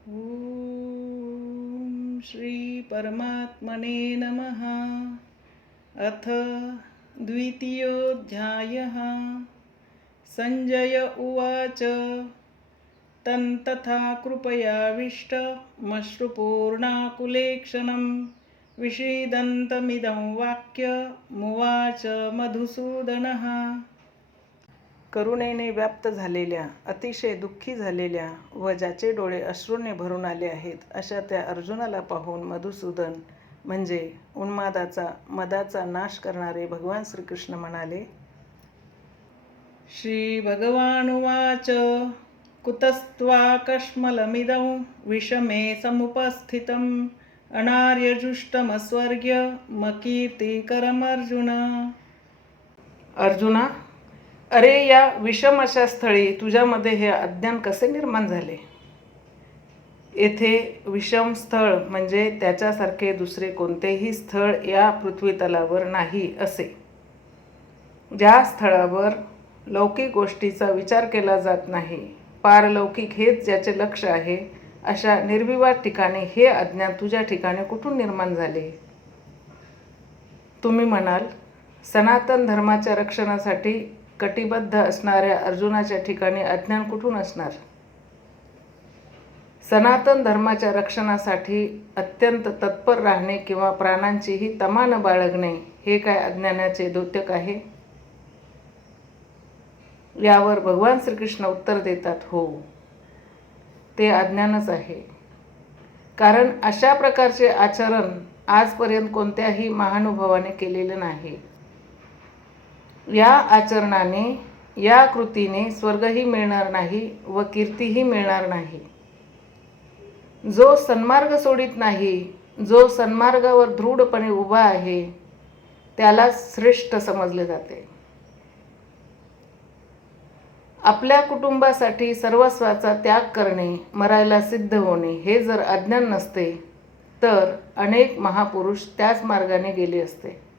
ॐ श्री परमात्मने नमः। अथ द्वितीयोऽध्यायः। संजय उवाच तन्तथा कृपयाविष्टमश्रुपूर्णाकुलेक्षणं विषीदन्तमिदं वाक्यमुवाच मधुसूदनः। करुणेने व्याप्त झालेल्या, अतिशय दुःखी झालेल्या व ज्याचे डोळे अश्रूने भरून आले आहेत अशा त्या अर्जुनाला पाहून मधुसूदन म्हणजे उन्मादाचा मदाचा नाश करणारे भगवान श्रीकृष्ण म्हणाले. श्री भगवानुवाच कुतस्त्वाकश्मलमिदं विषमे समुपस्थितम् अनार्यजुष्टमस्वर्ग्यमकीर्तिकरमर्जुन. अर्जुना, अरे या विषम अशा स्थळी तुझ्यामध्ये हे अज्ञान कसे निर्माण झाले? येथे विषम स्थळ म्हणजे त्याच्यासारखे दुसरे कोणतेही स्थळ या पृथ्वीतलावर नाही असे. ज्या स्थळावर लौकिक गोष्टीचा विचार केला जात नाही, पारलौकिक हेच ज्याचे लक्ष आहे, अशा निर्विवाद ठिकाणी हे अज्ञान तुझ्या ठिकाणी कुठून निर्माण झाले? तुम्ही म्हणाल, सनातन धर्माच्या रक्षणासाठी कटिबद्ध असणाऱ्या अर्जुनाच्या ठिकाणी अज्ञान कुठून असणार? सनातन धर्माच्या रक्षणासाठी अत्यंत तत्पर राहणे किंवा प्राणांचीही तमा न बाळगणे हे काय अज्ञानाचे द्योतक आहे? यावर भगवान श्रीकृष्ण उत्तर देतात, हो, ते अज्ञानच आहे. कारण अशा प्रकारचे आचरण आजपर्यंत कोणत्याही महानुभावाने केलेले नाही. या आचरणाने, या कृतीने स्वर्गही मिळणार नाही व कीर्तीही मिळणार नाही. जो सन्मार्ग सोडित नाही, जो सन्मार्गावर दृढपणे उभा आहे, त्यालाच श्रेष्ठ समजले जाते. आपल्या कुटुंबासाठी सर्वस्वाचा त्याग करणे, मरायला सिद्ध होणे हे जर अज्ञान नसते तर अनेक महापुरुष त्याच मार्गाने गेले असते.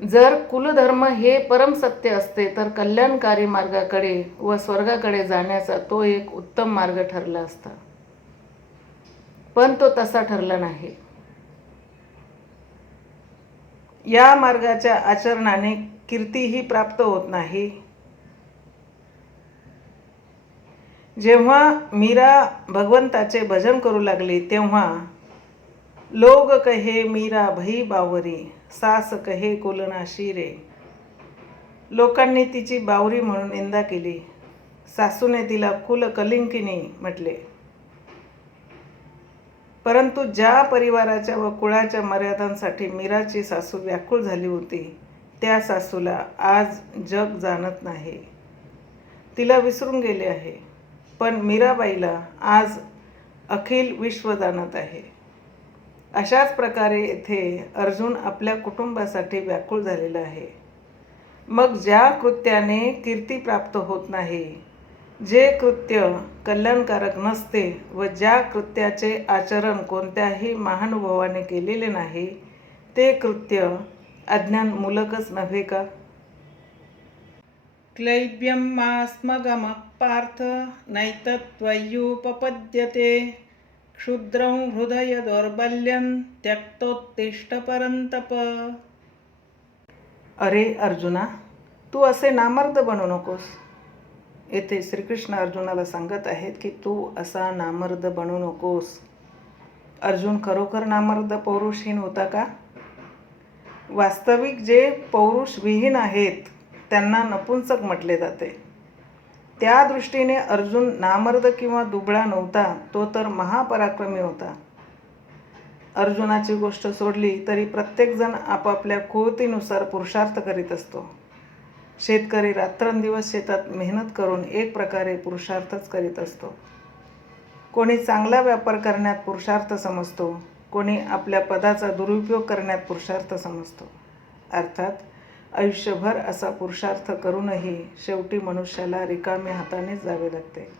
जर कुलधर्म हे परमसत्य असते तर कल्याणकारी मार्गाकडे व स्वर्गाकडे जाण्याचा तो एक उत्तम मार्ग ठरला असता. पण तो तसा ठरला नाही. या मार्गाच्या आचरणाने कीर्तीही प्राप्त होत नाही. जेव्हा मीरा भगवंताचे भजन करू लागली तेव्हा लोग कहे मीरा भई बावरी, सास कहे कुलनाशी रे. लोकांनी तिची बावरी म्हणून निंदा केली. सासूने तिला कुल कलिंकिनी म्हटले. परंतु ज्या परिवाराच्या व कुळाच्या मर्यादांसाठी मीराची सासू व्याकुळ झाली होती, त्या सासूला आज जग जाणत नाही. तिला विसरून गेले आहे. पण मीराबाईला आज अखिल विश्व जाणत आहे. अशाच प्रकारे येथे अर्जुन आपल्या कुटुंबासाठी व्याकुळ झालेला आहे. मग ज्या कृत्याने कीर्ती प्राप्त होत नाही, जे कृत्य कल्याणकारक नसते व ज्या कृत्याचे आचरण कोणत्याही महानुभावाने केलेले नाही, ते कृत्य अज्ञानमूलकच नव्हे का? क्लैब्यं मास्मगमः पार्थ नैतत्त्वय्युपपद्यते क्षुद्रं हृदय दौर्बल्यं त्यक्तोत्तिष्ठ परंतप. अरे अर्जुना, तू असे नामर्द बनू नकोस. येथे श्रीकृष्ण अर्जुनाला सांगत आहेत की तू असा नामर्द बनू नकोस. अर्जुन खरोखर नामर्द पौरुषहीन होता का? वास्तविक जे पौरुषविहीन आहेत त्यांना नपुंसक म्हटले जाते. त्या दृष्टीने अर्जुन नामर्द किंवा दुबळा नव्हता, तो तर महापराक्रमी होता. अर्जुनाची गोष्ट सोडली तरी प्रत्येकजण आपापल्या कुवतीनुसार पुरुषार्थ करीत असतो. शेतकरी रात्रंदिवस शेतात मेहनत करून एक प्रकारे पुरुषार्थच करीत असतो. कोणी चांगला व्यापार करण्यात पुरुषार्थ समजतो, कोणी आपल्या पदाचा दुरुपयोग करण्यात पुरुषार्थ समजतो. अर्थात आयुष्यभर असा पुरुषार्थ करूनही शेवटी मनुष्याला रिकाम्या हातानेच जावे लागते.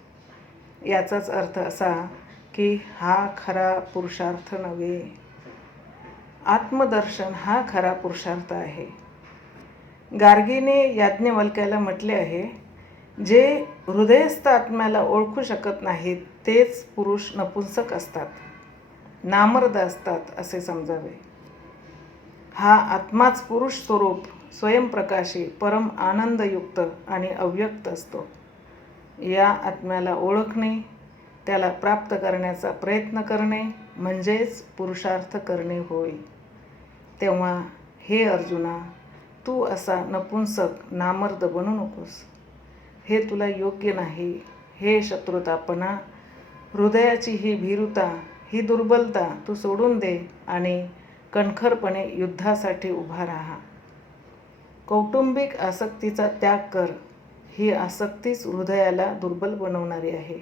याचाच अर्थ असा की हा खरा पुरुषार्थ नव्हे. आत्मदर्शन हा खरा पुरुषार्थ आहे. गार्गीने याज्ञवल्क्याला म्हटले आहे जे हृदयस्थ आत्म्याला ओळखू शकत नाहीत तेच पुरुष नपुंसक असतात, नामर्द असतात असे समजावे. हा आत्माच पुरुष स्वरूप स्वयंप्रकाशी परम आनंदयुक्त आणि अव्यक्त असतो. या आत्म्याला ओळखणे, त्याला प्राप्त करण्याचा प्रयत्न करणे म्हणजेच पुरुषार्थ करणे होय. तेव्हा हे अर्जुना, तू असा नपुंसक नामर्द बनू नकोस. हे तुला योग्य नाही. हे शत्रुतापणा, हृदयाची ही भीरुता, ही दुर्बलता तू सोडून दे आणि कणखरपणे युद्धासाठी उभा राहा. कौटुंबिक आसक्तीचा त्याग कर. ही आसक्तीच हृदयाला दुर्बल बनवणारी आहे.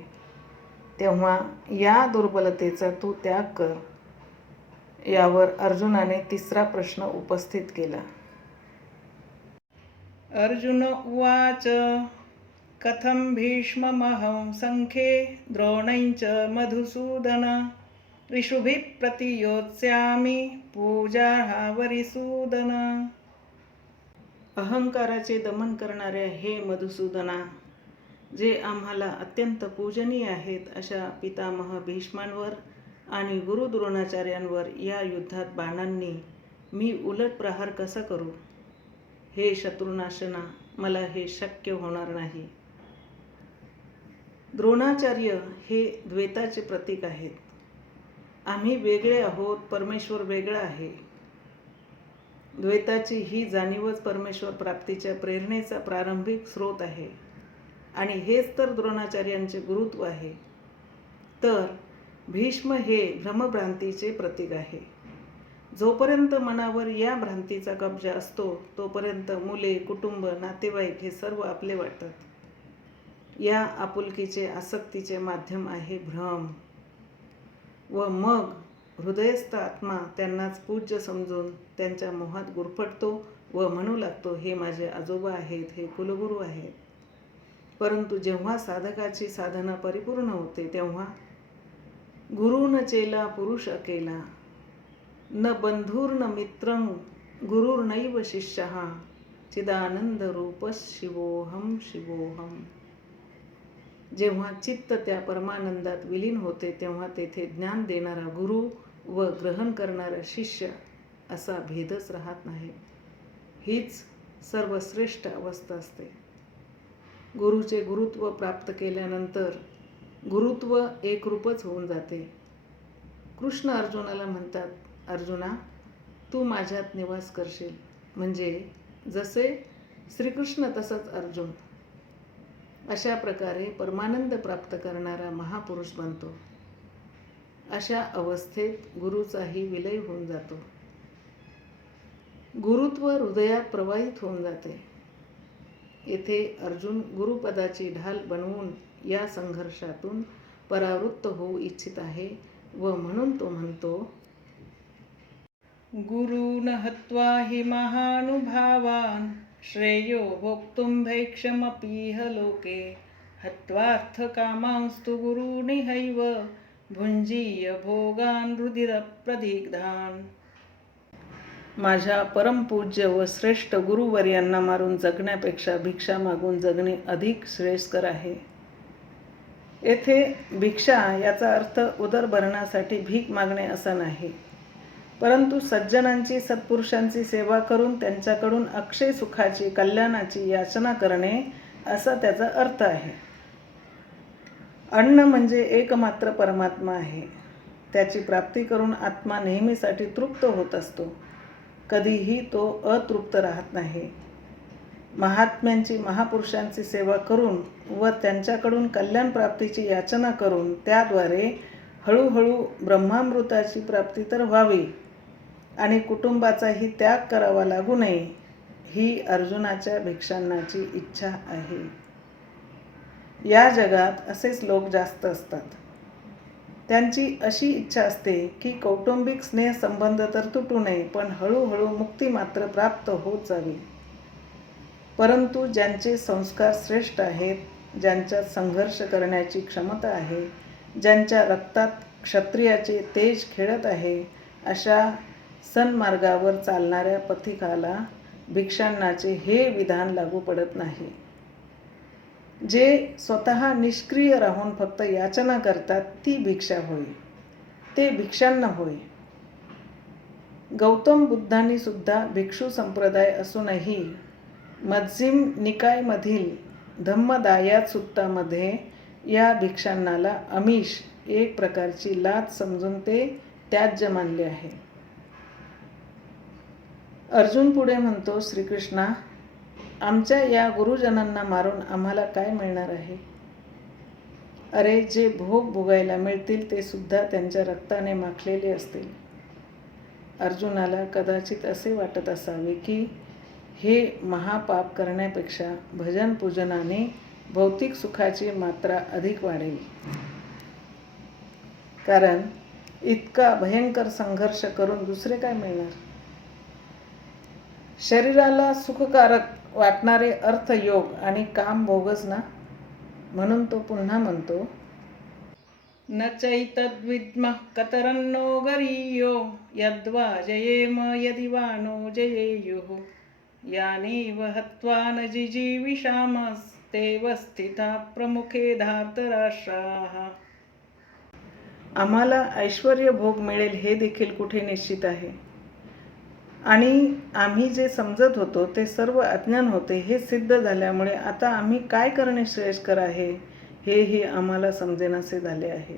तेव्हा या दुर्बलतेचा तू त्याग कर. यावर अर्जुनाने तिसरा प्रश्न उपस्थित केला. अर्जुन उवाच कथं भीष्ममहं संख्ये द्रोणैश्च मधुसूदन ऋषुभिः प्रतियोत्स्यामि पूजार्हावरिसूदन. अहंकाराचे दमन करणाऱ्या हे मधुसूदना, जे आम्हाला अत्यंत पूजनीय आहेत अशा पितामह भीष्मांवर आणि गुरु द्रोणाचार्यांवर या युद्धात बाणांनी मी उलट प्रहार कसा करू? हे शत्रुनाशना, मला हे शक्य होणार नाही. द्रोणाचार्य हे द्वैताचे प्रतीक आहेत. आम्ही वेगळे आहोत, परमेश्वर वेगळा आहे. द्वैताची ही जाणीवच परमेश्वर प्राप्तीच्या प्रेरणेचा प्रारंभिक स्रोत आहे आणि हेच तर द्रोणाचार्यांचे गुरुत्व आहे. तर भीष्म हे भ्रमभ्रांतीचे प्रतीक आहे. जोपर्यंत मनावर या भ्रांतीचा कब्जा असतो तोपर्यंत मुले, कुटुंब, नातेवाईक हे सर्व आपले वाटतात. या आपुलकीचे, आसक्तीचे माध्यम आहे भ्रम. व मग हृदयस्थ आत्मा त्यांनाच पूज्य समजून त्यांच्या मोहात गुरफटतो व म्हणू लागतो, हे माझे आजोबा आहेत, हे कुलगुरू आहेत. परंतु जेव्हा साधकाची साधना परिपूर्ण होते तेव्हा गुरु न चेला पुरुष अकेला, न बंधुर्न मित्रं गुरुर्नैव शिष्यः, चिदानंद रूपः शिवोहम शिवोहम. जेव्हा चित्त त्या परमानंदात विलीन होते तेव्हा तेथे ज्ञान देणारा गुरु व ग्रहण करणारा शिष्य असा भेदच राहत नाही. हीच सर्वश्रेष्ठ अवस्था असते. गुरुचे गुरुत्व प्राप्त केल्यानंतर गुरुत्व एकरूपच होऊन जाते. कृष्ण अर्जुनाला म्हणतात, अर्जुना, तू माझ्यात निवास करशील. म्हणजे जसे श्रीकृष्ण तसंच अर्जुन. अशा प्रकारे परमानंद प्राप्त करणारा महापुरुष बनतो. अशा अवस्थेत गुरुचाही विलय होऊन जातो. गुरुत्व हृदयात प्रवाहित होऊन जाते. येथे अर्जुन गुरुपदाची ढाल बनवून या संघर्षातून परावृत्त होऊ इच्छित आहे व म्हणून तो म्हणतो, गुरून् हत्वा हि महानुभावान् श्रेयो भोक्तुं भैक्षमपीह लोके हत्वार्थकामांस्तु गुरूनिहैव भुञ्जीय भोगान् रुधिरप्रदिग्धान्. माझ्या परमपूज्य व श्रेष्ठ गुरुवर्यांना मारून जगण्यापेक्षा भिक्षा मागून जगणे अधिक श्रेयस्कर आहे. येथे भिक्षा याचा अर्थ उदरभरणासाठी भीक मागणे असा नाही, परंतु सज्जनांची, सत्पुरुषांची सेवा करून त्यांच्याकडून अक्षय सुखाची, कल्याणाची याचना करणे असा त्याचा अर्थ आहे. अन्न म्हणजे एकमात्र परमात्मा आहे. त्याची प्राप्ती करून आत्मा नेहमीसाठी तृप्त होत असतो. कधीही तो अतृप्त राहत नाही. महात्म्यांची, महापुरुषांची सेवा करून व त्यांच्याकडून कल्याण प्राप्तीची याचना करून त्याद्वारे हळूहळू ब्रह्मामृताची प्राप्ती तर व्हावी आणि कुटुंबाचाही त्याग करावा लागू नये, ही अर्जुनाच्या भिक्षांनाची इच्छा आहे. या जगात असेच लोक जास्त असतात. त्यांची अशी इच्छा असते की कौटुंबिक स्नेहसंबंध तर तुटू नये, पण हळूहळू मुक्ती मात्र प्राप्त होत जावी. परंतु ज्यांचे संस्कार श्रेष्ठ आहेत, ज्यांच्यात संघर्ष करण्याची क्षमता आहे, ज्यांच्या रक्तात क्षत्रियाचे तेज खेळत आहे, अशा सन्मार्गावर चालणाऱ्या पथिकाला भिक्षांनाचे हे विधान लागू पडत नाही. जे स्वतः निष्क्रिय राहून फक्त याचना करतात ती भिक्षा होय, ते भिक्षान्न होय. गौतम बुद्धांनी सुद्धा भिक्षू संप्रदाय असूनही मज्जिम निकायमधील धम्मदायात सुत्तामध्ये या भिक्षांनाला आमिष, एक प्रकारची लाच समजून ते त्याज्य मानले आहे. अर्जुन पुढे म्हणतो, श्रीकृष्णा, आमच्या या गुरुजनांना मारून आम्हाला काय मिळणार आहे? अरे, जे भोग भोगायला मिळतील ते सुद्धा त्यांच्या रक्ताने माखलेले असतील. अर्जुनाला कदाचित असे वाटत असावे की हे महापाप करण्यापेक्षा भजन पूजनाने भौतिक सुखाची मात्रा अधिक वाढेल. कारण इतका भयंकर संघर्ष करून दुसरे काय मिळणार? शरीराला सुखकारक वाटणारे अर्थयोग आणि काम भोगच ना. म्हणून तो पुन्हा म्हणतो, न चैतद्विद्मः कतरन्नो गरीयो यद्वा जयेम यदि वा नो जयेयुः यानेव हत्वा न जिजीविषामस्तेव स्थिता प्रमुखे धार्तराष्ट्राः. आम्हाला ऐश्वर्य भोग मिळेल हे देखील कुठे निश्चित आहे. आणि आम्ही जे समजत होतो ते सर्व अज्ञान होते हे सिद्ध झाल्यामुळे आता आम्ही काय करणे श्रेयस्कर आहे हेही आम्हाला समजेनासे झाले आहे.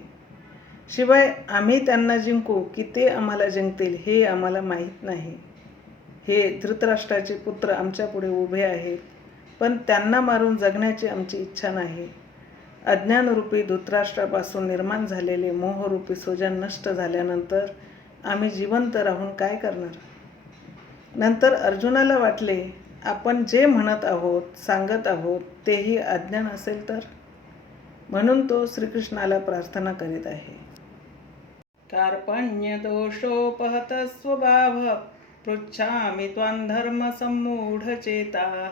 शिवाय आम्ही त्यांना जिंकू की ते आम्हाला जिंकतील हे आम्हाला माहीत नाही. हे धृतराष्ट्राचे पुत्र आमच्या पुढे उभे आहेत, पण त्यांना मारून जगण्याची आमची इच्छा नाही. अज्ञानरूपी धृतराष्ट्रापासून निर्माण झालेले मोहरूपी सोजन नष्ट झाल्यानंतर आम्ही जिवंत राहून काय करणार? नंतर अर्जुनाला वाटले, आपण जे म्हणत आहोत, सांगत आहोत तेही अज्ञान असेल तर? म्हणून तो श्रीकृष्णाला प्रार्थना करीत आहे. कार्पण्य दोषोपहत स्वभाव पृच्छामि त्वां धर्मसम्मूढचेताः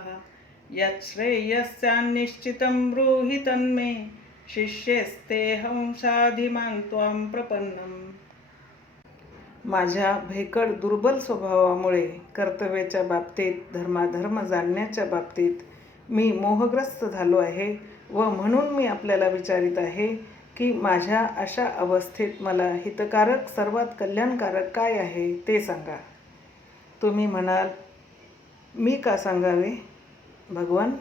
यच्छ्रेयस्यान्निश्चितं ब्रूहि तन्मे शिष्येस्तेऽहं साधिमान् त्वां प्रपन्नम्. माझ्या भेकड दुर्बल स्वभावामुळे कर्तव्याच्या बाबतीत, धर्माधर्म जाणण्याच्या बाबतीत मी मोहग्रस्त झालो आहे व म्हणून मी आपल्याला विचारित आहे की माझ्या अशा अवस्थेत मला हितकारक, सर्वात कल्याणकारक काय आहे ते सांगा. तुम्ही म्हणाल, मी का सांगावे? भगवान,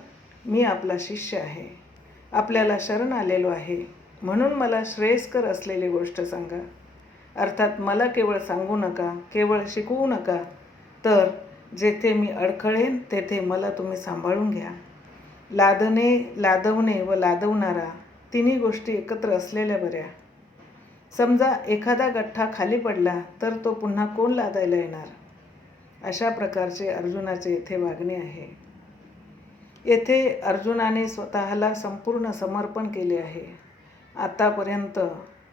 मी आपला शिष्य आहे, आपल्याला शरण आलेलो आहे, म्हणून मला श्रेयस्कर असलेली गोष्ट सांगा. अर्थात मला केवळ सांगू नका, केवळ शिकवू नका, तर जेथे मी अडखळेन तेथे मला तुम्ही सांभाळून घ्या. लादणे, लादवणे व लादवणारा तिन्ही गोष्टी एकत्र असलेल्या बऱ्या. समजा एखादा गठ्ठा खाली पडला तर तो पुन्हा कोण लादायला येणार? अशा प्रकारचे अर्जुनाचे येथे वागणे आहे. येथे अर्जुनाने स्वतःला संपूर्ण समर्पण केले आहे. आतापर्यंत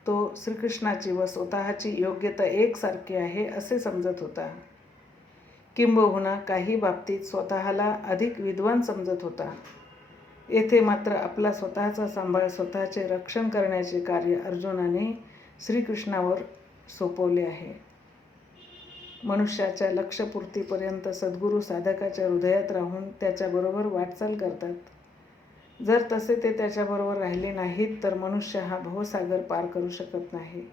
तो श्रीकृष्णाची व स्वतःची योग्यता एकसारखी आहे असे समजत होता. किंबहुना काही बाबतीत स्वतःला अधिक विद्वान समजत होता. येथे मात्र आपला स्वतःचा सांभाळ, स्वतःचे रक्षण करण्याचे कार्य अर्जुनाने श्रीकृष्णावर सोपवले आहे. मनुष्याच्या लक्ष्यपूर्तीपर्यंत सद्गुरू साधकाच्या हृदयात राहून त्याच्याबरोबर वाटचाल करतात. जर तसे ते त्याच्याबरोबर राहिले नाहीत तर मनुष्य हा भवसागर पार करू शकत नाही.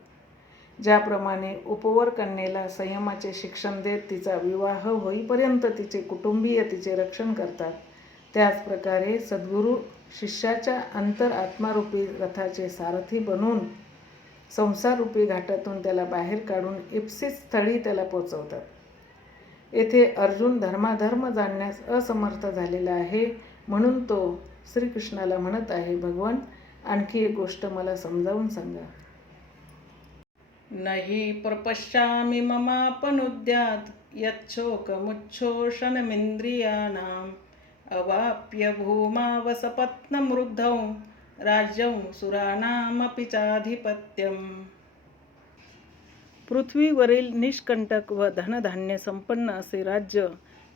ज्याप्रमाणे उपवर कन्येला संयमाचे शिक्षण देत तिचा विवाह होईपर्यंत तिचे कुटुंबीय तिचे रक्षण करतात, त्याच प्रकारे सद्गुरू शिष्याच्या अंतर आत्मारूपी रथाचे सारथी बनून संसाररूपी घाटातून त्याला बाहेर काढून इप्सित स्थळी त्याला पोचवतात. येथे अर्जुन धर्माधर्म जाणण्यास असमर्थ झालेला आहे, म्हणून तो श्रीकृष्णाला म्हणत आहे, भगवान, आणखी एक गोष्ट मला समजावून सांगा. नहि प्रपश्यामि ममापनुद्यात् यच्छोकमुच्छोषणमिन्द्रियाणाम् अवाप्य भूमावसपत्नमृद्धौ राज्यं सुराणामपि चाधिपत्यम्. पृथ्वीवरील निष्कंटक व धनधान्य संपन्न असे राज्य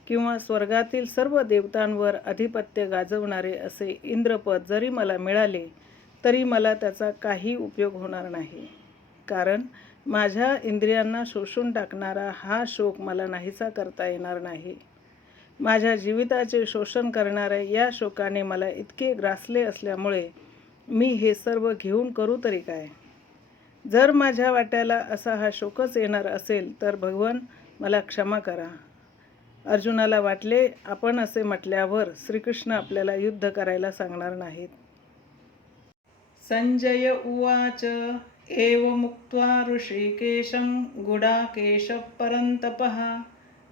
किंवा स्वर्गातील सर्व देवतांवर अधिपत्य गाजवणारे असे इंद्रपद जरी मला मिळाले तरी मला त्याचा काही उपयोग होणार नाही. कारण माझ्या इंद्रियांना शोषून टाकणारा हा शोक मला नाहीसा करता येणार नाही. माझ्या जीविताचे शोषण करणाऱ्या या शोकाने मला इतके ग्रासले असल्यामुळे मी हे सर्व घेऊन करू तरी काय? जर माझ्या वाट्याला असा हा शोकच येणार असेल तर भगवान मला क्षमा करा. अर्जुनाला वाटले, आपण असे म्हटल्यावर श्रीकृष्ण आपल्याला युद्ध करायला सांगणार नाहीत. संजय उवाच एवमुक्त्वा ऋषिकेशं गुडाकेशः परन्तपः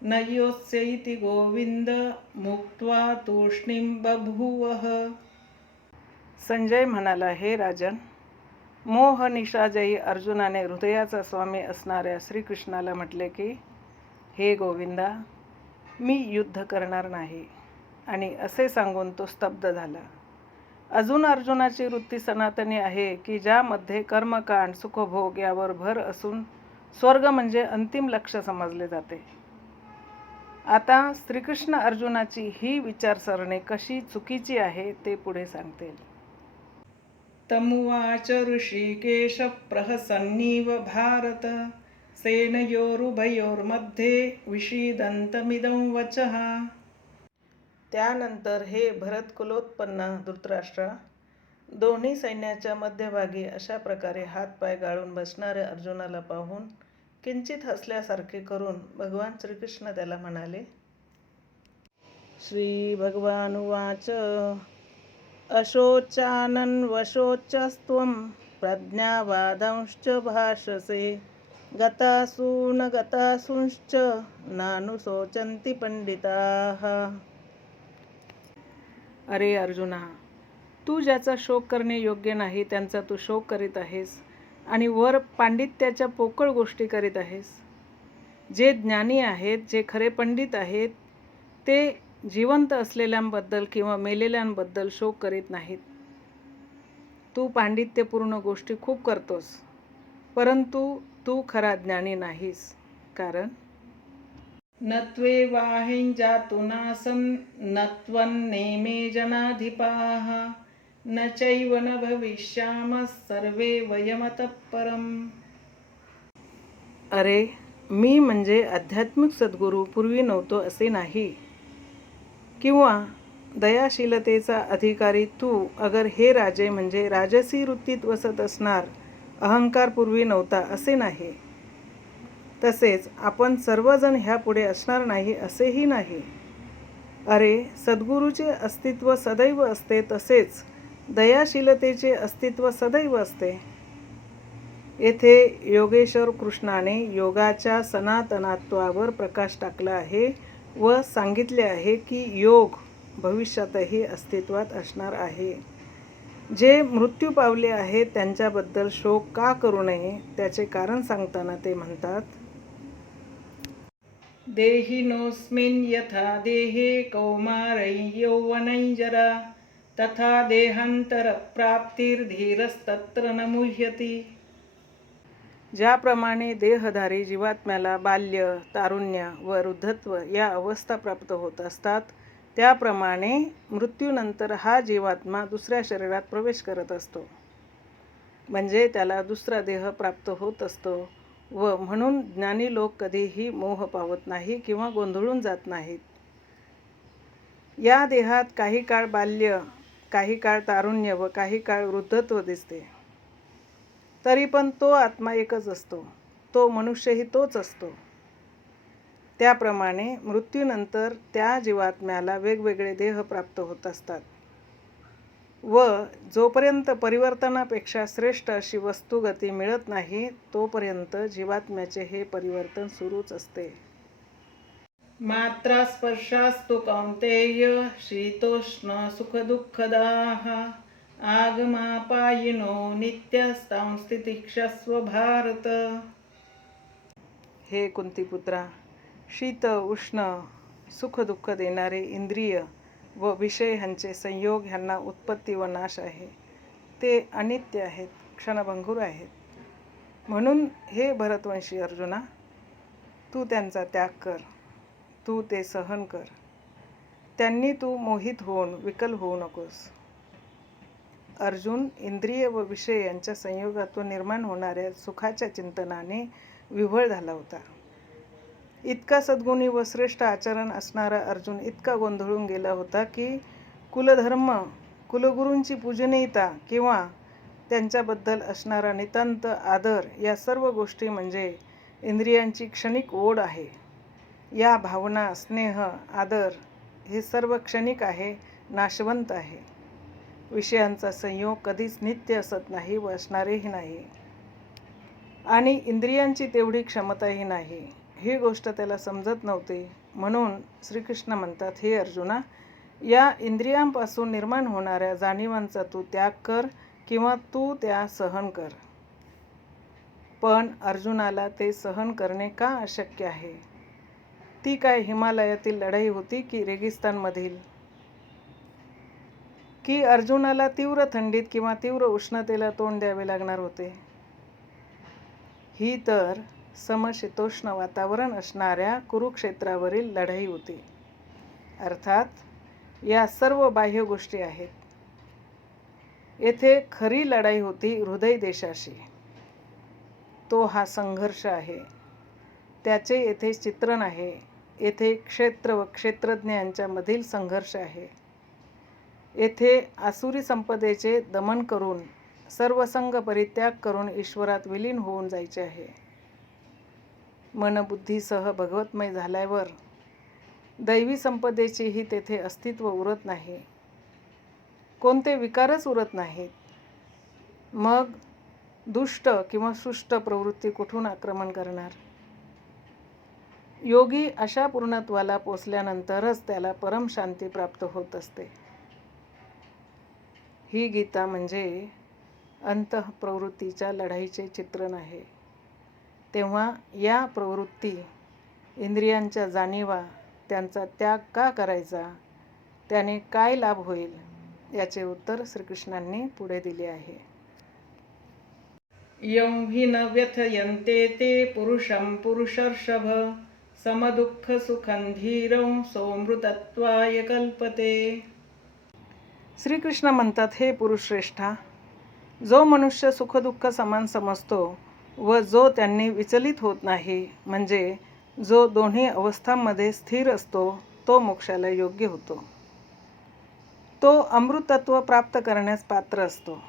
न योत्स्य इति गोविंद मुक्त्वा तूष्णीं बभूवः. संजय म्हणाला, हे राजन, मोह निशाजयी अर्जुनाने हृदयाचा स्वामी असणाऱ्या श्रीकृष्णाला म्हटले की, हे गोविंदा, मी युद्ध करणार नाही. आणि असे सांगून तो स्तब्ध झाला. अजून अर्जुनाची वृत्ती सनातनी आहे की ज्यामध्ये कर्मकांड, सुखभोग यावर भर असून स्वर्ग म्हणजे अंतिम लक्ष्य समजले जाते. आता श्रीकृष्ण अर्जुनाची ही विचारसरणी कशी चुकीची आहे ते पुढे सांगतील. तमुवाच ऋषिकेश प्रहसन्नीव भारत सेनयोरुभयोर्मध्ये विषीदन्तमिदं वचः. त्यानंतर हे भरतकुलोत्पन्न धृतराष्ट्रा, दोन्ही सैन्याच्या मध्यभागी अशा प्रकारे हातपाय गाळून बसणाऱ्या अर्जुनाला पाहून किंचित हसल्यासारखे करून भगवान श्रीकृष्ण त्याला म्हणाले. श्री भगवानुवाच अशोचानन्वशोचस्त्वं प्रज्ञावादांश्च भाषसे गतासु न गतासूंश्च नानुशोचन्ति पंडिताः. अरे अर्जुना, तू ज्याचा शोक करणे योग्य नाही त्यांचा तू शोक करीत आहेस आणि वर पांडित्याच्या पोकळ गोष्टी करीत आहेस. जे ज्ञानी आहेत, जे खरे पंडित आहेत, ते जिवंत असलेल्यांबद्दल किंवा मेलेल्यांबद्दल शोक करीत नाहीत. तू पांडित्यपूर्ण गोष्टी खूप करतोस, परंतु तू खरा ज्ञानी नाहीस. कारण न त्वेवाहिंजातुनासं न त्वन्नेमे जनाधिपाः न चैव न भविष्यामः सर्वे वयमतः परम्. अरे, मी म्हणजे आध्यात्मिक सद्गुरू पूर्वी नव्हतो असे नाही, किंवा दयाशीलतेचा अधिकारी तू अगर हे राजे म्हणजे राजसी वृत्तीत वसत असणार अहंकार पूर्वी नव्हता असे नाही. तसेच आपण सर्वजण ह्यापुढे असणार नाही असेही नाही. अरे, सद्गुरूचे अस्तित्व सदैव असते, तसेच दयाशीलतेचे अस्तित्व सदैव असते. येथे योगेश्वर कृष्णाने योगाच्या सनातनत्वावर प्रकाश टाकला आहे व सांगितले आहे की योग भविष्यातही अस्तित्वात असणार आहे. जे मृत्यू पावले आहेत त्यांच्याबद्दल शोक का करू नये त्याचे कारण सांगताना ते म्हणतात. देहिनोऽस्मिन् यथा देहे कौमारै यौवनै जरा तथा देहान्तरप्राप्तिर्धीरस्तत्र न मुह्यति. ज्याप्रमाणे देहधारी जीवात्म्याला बाल्य, तारुण्य व वृद्धत्व या अवस्था प्राप्त होत असतात, त्याप्रमाणे मृत्यूनंतर हा जीवात्मा दुसऱ्या शरीरात प्रवेश करत असतो. म्हणजे त्याला दुसरा देह प्राप्त होत असतो व म्हणून ज्ञानी लोक कधीही मोह पावत नाही किंवा गोंधळून जात नाहीत. या देहात काही काळ बाल्य, काही काळ तारुण्य व काही काळ वृद्धत्व दिसते, तरी पण तो आत्मा एकच असतो, तो मनुष्यही तोच असतो. त्याप्रमाणे मृत्यूनंतर त्या जीवात्म्याला वेगवेगळे देह प्राप्त होत असतात व जोपर्यंत परिवर्तनापेक्षा श्रेष्ठ अशी वस्तुगती मिळत नाही तोपर्यंत जीवात्म्याचे हे परिवर्तन सुरूच असते. मात्रा स्पर्शास्तु कौन्तेय शीतोष्ण सुखदुःखदाः आगमापायिनो नित्यस्तां स्थितिक्षस्व भारत. हे कुंतीपुत्रा, शीत उष्ण सुख दुःख देणारे इंद्रिय व विषय ह्यांचे संयोग ह्यांना उत्पत्ती व नाश आहे. ते अनित्य आहेत, क्षणभंगूर आहेत. म्हणून हे भरतवंशी अर्जुना, तू त्यांचा त्याग कर, तू ते सहन कर. त्यांनी तू मोहित होऊन विकल होऊ नकोस. अर्जुन इंद्रिय व विषय यांच्या संयोगातून निर्माण होणाऱ्या सुखाच्या चिंतनाने विव्हळ झाला होता. इतका सद्गुणी व श्रेष्ठ आचरण असणारा अर्जुन इतका गोंधळून गेला होता की कुलधर्म, कुलगुरूंची पूजनीयता किंवा त्यांच्याबद्दल असणारा नितांत आदर या सर्व गोष्टी म्हणजे इंद्रियांची क्षणिक ओढ आहे. या भावना, स्नेह, आदर हे सर्व क्षणिक आहे, नाशवंत आहे. विषयांचा संयोग कधीच नित्य असत नाही व असणारही नाही. आणि इंद्रियांची तेवढी क्षमताही नाही. ही गोष्ट त्याला समजत नव्हती. म्हणून श्रीकृष्ण म्हणतात, हे अर्जुना, या इंद्रियांपासून निर्माण होणाऱ्या जाणीवांचा तू त्याग कर किंवा तू त्या सहन कर. पण अर्जुनाला ते सहन करणे का अशक्य आहे? ती काय हिमालयातील लढाई होती की रेगिस्तानमधील? की अर्जुनाला तीव्र थंडीत किंवा तीव्र उष्णतेला तोंड द्यावे लागणार होते? ही तर समशीतोष्ण वातावरण असणाऱ्या कुरुक्षेत्रावरील लढाई होती. अर्थात या सर्व बाह्य गोष्टी आहेत. येथे खरी लढाई होती हृदय देशाशी. तो हा संघर्ष आहे. त्याचे येथे चित्रण आहे. येथे क्षेत्र व क्षेत्रज्ञ यांच्यामधील संघर्ष आहे. येथे आसुरी संपदेचे दमन करून सर्वसंग परित्याग करून ईश्वरात विलीन होऊन जायचे आहे. मनबुद्धीसह भगवतमय झाल्यावर दैवी संपदेचेही तेथे अस्तित्व उरत नाही. कोणते विकारच उरत नाहीत. मग दुष्ट किंवा सुष्ट प्रवृत्ती कुठून आक्रमण करणार? योगी अशा पूर्णत्वाला पोचल्यानंतरच त्याला परम शांती प्राप्त होत असते. ही गीता म्हणजे अंतःप्रवृत्तीच्या लढाईचे चित्रण आहे. तेव्हा या प्रवृत्ती, इंद्रियांच्या जाणीवा, त्यांचा त्याग का करायचा, त्याने काय लाभ होईल, याचे उत्तर श्रीकृष्णांनी पुढे दिले आहे. यं हि न व्यथयन्ते ते पुरुषं पुरुषर्षभ समदुःख सुखं धीरं सोमृतत्वाय कल्पते. श्रीकृष्ण म्हणतात, हे पुरुषश्रेष्ठा, जो मनुष्य सुखदुःख समान समजतो व जो त्यांनी विचलित होत नाही, म्हणजे जो दोन्ही अवस्थांमध्ये स्थिर असतो, तो मोक्षाला योग्य होतो. तो अमृतत्व प्राप्त करण्यास पात्र असतो.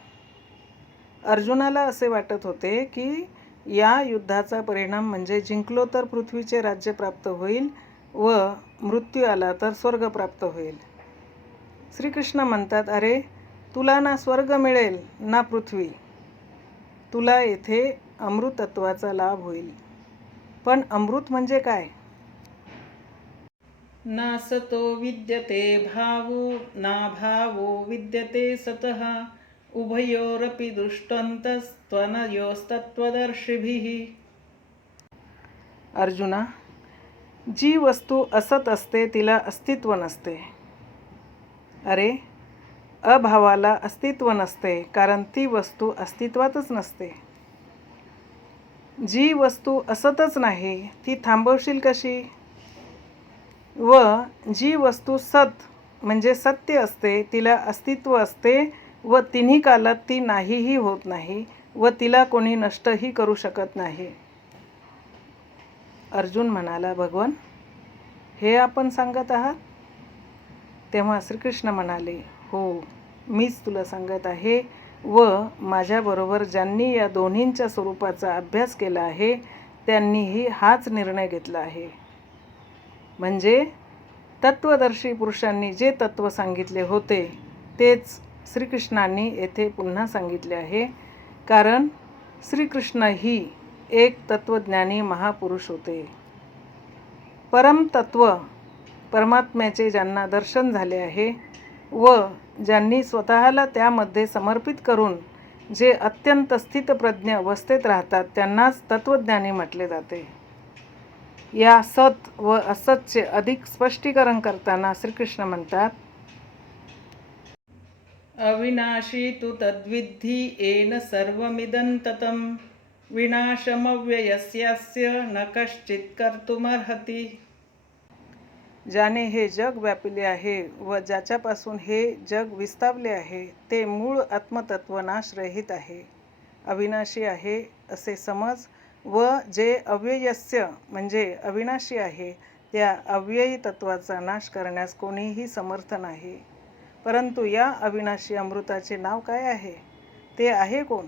अर्जुनाला असे वाटत होते की या युद्धाचा परिणाम म्हणजे जिंकलो तर पृथ्वीचे राज्य प्राप्त होईल व मृत्यू आला तर स्वर्ग प्राप्त होईल. श्रीकृष्ण म्हणतात, अरे, तुला ना स्वर्ग मिळेल ना पृथ्वी. तुला येथे अमृतत्वाचा लाभ होईल. पण अमृत म्हणजे काय? नासतो विद्यते भावो नाभावो विद्यते सतः उभयोरपि दृष्टन्तस्त्वनयोस्तत्त्वदर्शिभिः. अर्जुना, जी वस्तू असत असते तिला अस्तित्व नसते. अरे, अभावाला अस्तित्व नसते, कारण ती वस्तू अस्तित्वातच नसते. जी वस्तू असतच नाही ती थांबवशील कशी? व जी वस्तू सत म्हणजे सत्य असते तिला अस्तित्व असते व तिन्ही कालात ती नाहीही होत नाही व तिला कोणी नष्टही करू शकत नाही. अर्जुन म्हणाला, भगवान, हे आपण सांगत आहात? तेव्हा श्रीकृष्ण म्हणाले, हो, मीच तुला सांगत आहे व माझ्याबरोबर ज्यांनी या दोन्हींच्या स्वरूपाचा अभ्यास केला आहे त्यांनीही हाच निर्णय घेतला आहे. म्हणजे तत्वदर्शी पुरुषांनी जे तत्व सांगितले होते तेच श्रीकृष्णांनी येथे पुन्हा सांगितले आहे. कारण श्रीकृष्ण ही एक तत्वज्ञानी महापुरुष होते. परमतत्व परमात्म्याचे ज्यांना दर्शन झाले आहे व ज्यांनी स्वतःला त्यामध्ये समर्पित करून जे अत्यंत स्थितप्रज्ञ अवस्थेत राहतात त्यांनाच तत्वज्ञानी म्हटले जाते. या सत व असतचे अधिक स्पष्टीकरण करताना श्रीकृष्ण म्हणतात, अविनाशी तु तद्विद्धि येन सर्वमिदं ततं विनाशमव्ययस्यास्य न कश्चित् कर्तुमर्हति. ज्याने हे जग व्यापिले आहे व ज्याच्यापासून हे जग विस्तावले आहे ते मूळ आत्मतत्व नाशरहित आहे, अविनाशी आहे असे समज व जे अव्ययस्य म्हणजे अविनाशी आहे त्या अव्ययी तत्वाचा नाश करण्यास कोणीही समर्थ नाही. परंतु या अविनाशी अमृताचे नाव काय आहे? ते आहे कोण?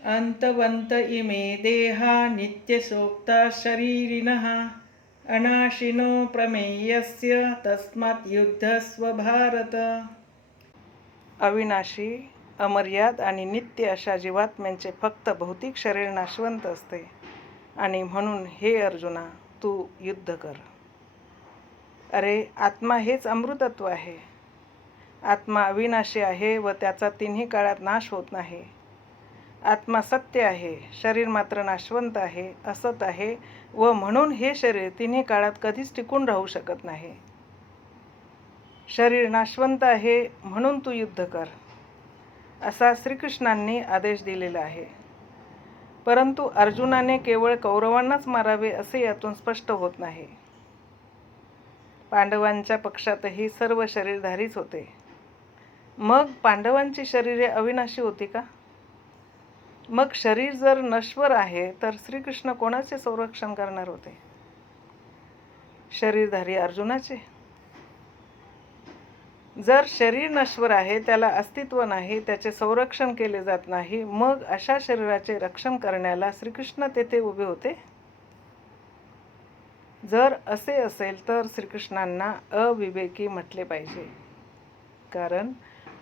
अंतवंत इमे देहा नित्यसोक्ता शरीरिणः अनाशिनो प्रमेयस्य तस्मात् युद्धस्व भारत. अविनाशी, अमर्याद आणि नित्य अशा जीवात्म्यांचे फक्त भौतिक शरीर नाशवंत असते आणि म्हणून हे अर्जुना, तू युद्ध कर. अरे, आत्मा हेच अमृतत्व आहे. आत्मा अविनाशी आहे व त्याचा तिन्ही काळात नाश होत नाही. आत्मा सत्य आहे, शरीर मात्र नाशवंत आहे, असत आहे व म्हणून हे शरीर तिन्ही काळात कधीच टिकून राहू शकत नाही. शरीर नाशवंत आहे म्हणून तू युद्ध कर, असा श्रीकृष्णांनी आदेश दिलेला आहे. परंतु अर्जुनाने केवळ कौरवांनाच मारावे असे यातून स्पष्ट होत नाही. पांडवांच्या पक्षातही सर्व शरीरधारीच होते. मग पांडवांची शरीरे अविनाशी होती का? मग शरीर जर नश्वर आहे तर श्रीकृष्ण कोणाचे संरक्षण करणार होते? शरीरधारी अर्जुनाचे. जर शरीर नश्वर आहे, त्याला अस्तित्व नाही, त्याचे संरक्षण केले जात नाही, मग अशा शरीराचे रक्षण करण्याला श्रीकृष्ण तेथे उभे होते? जर असे असेल तर श्रीकृष्णांना अविवेकी म्हटले पाहिजे. कारण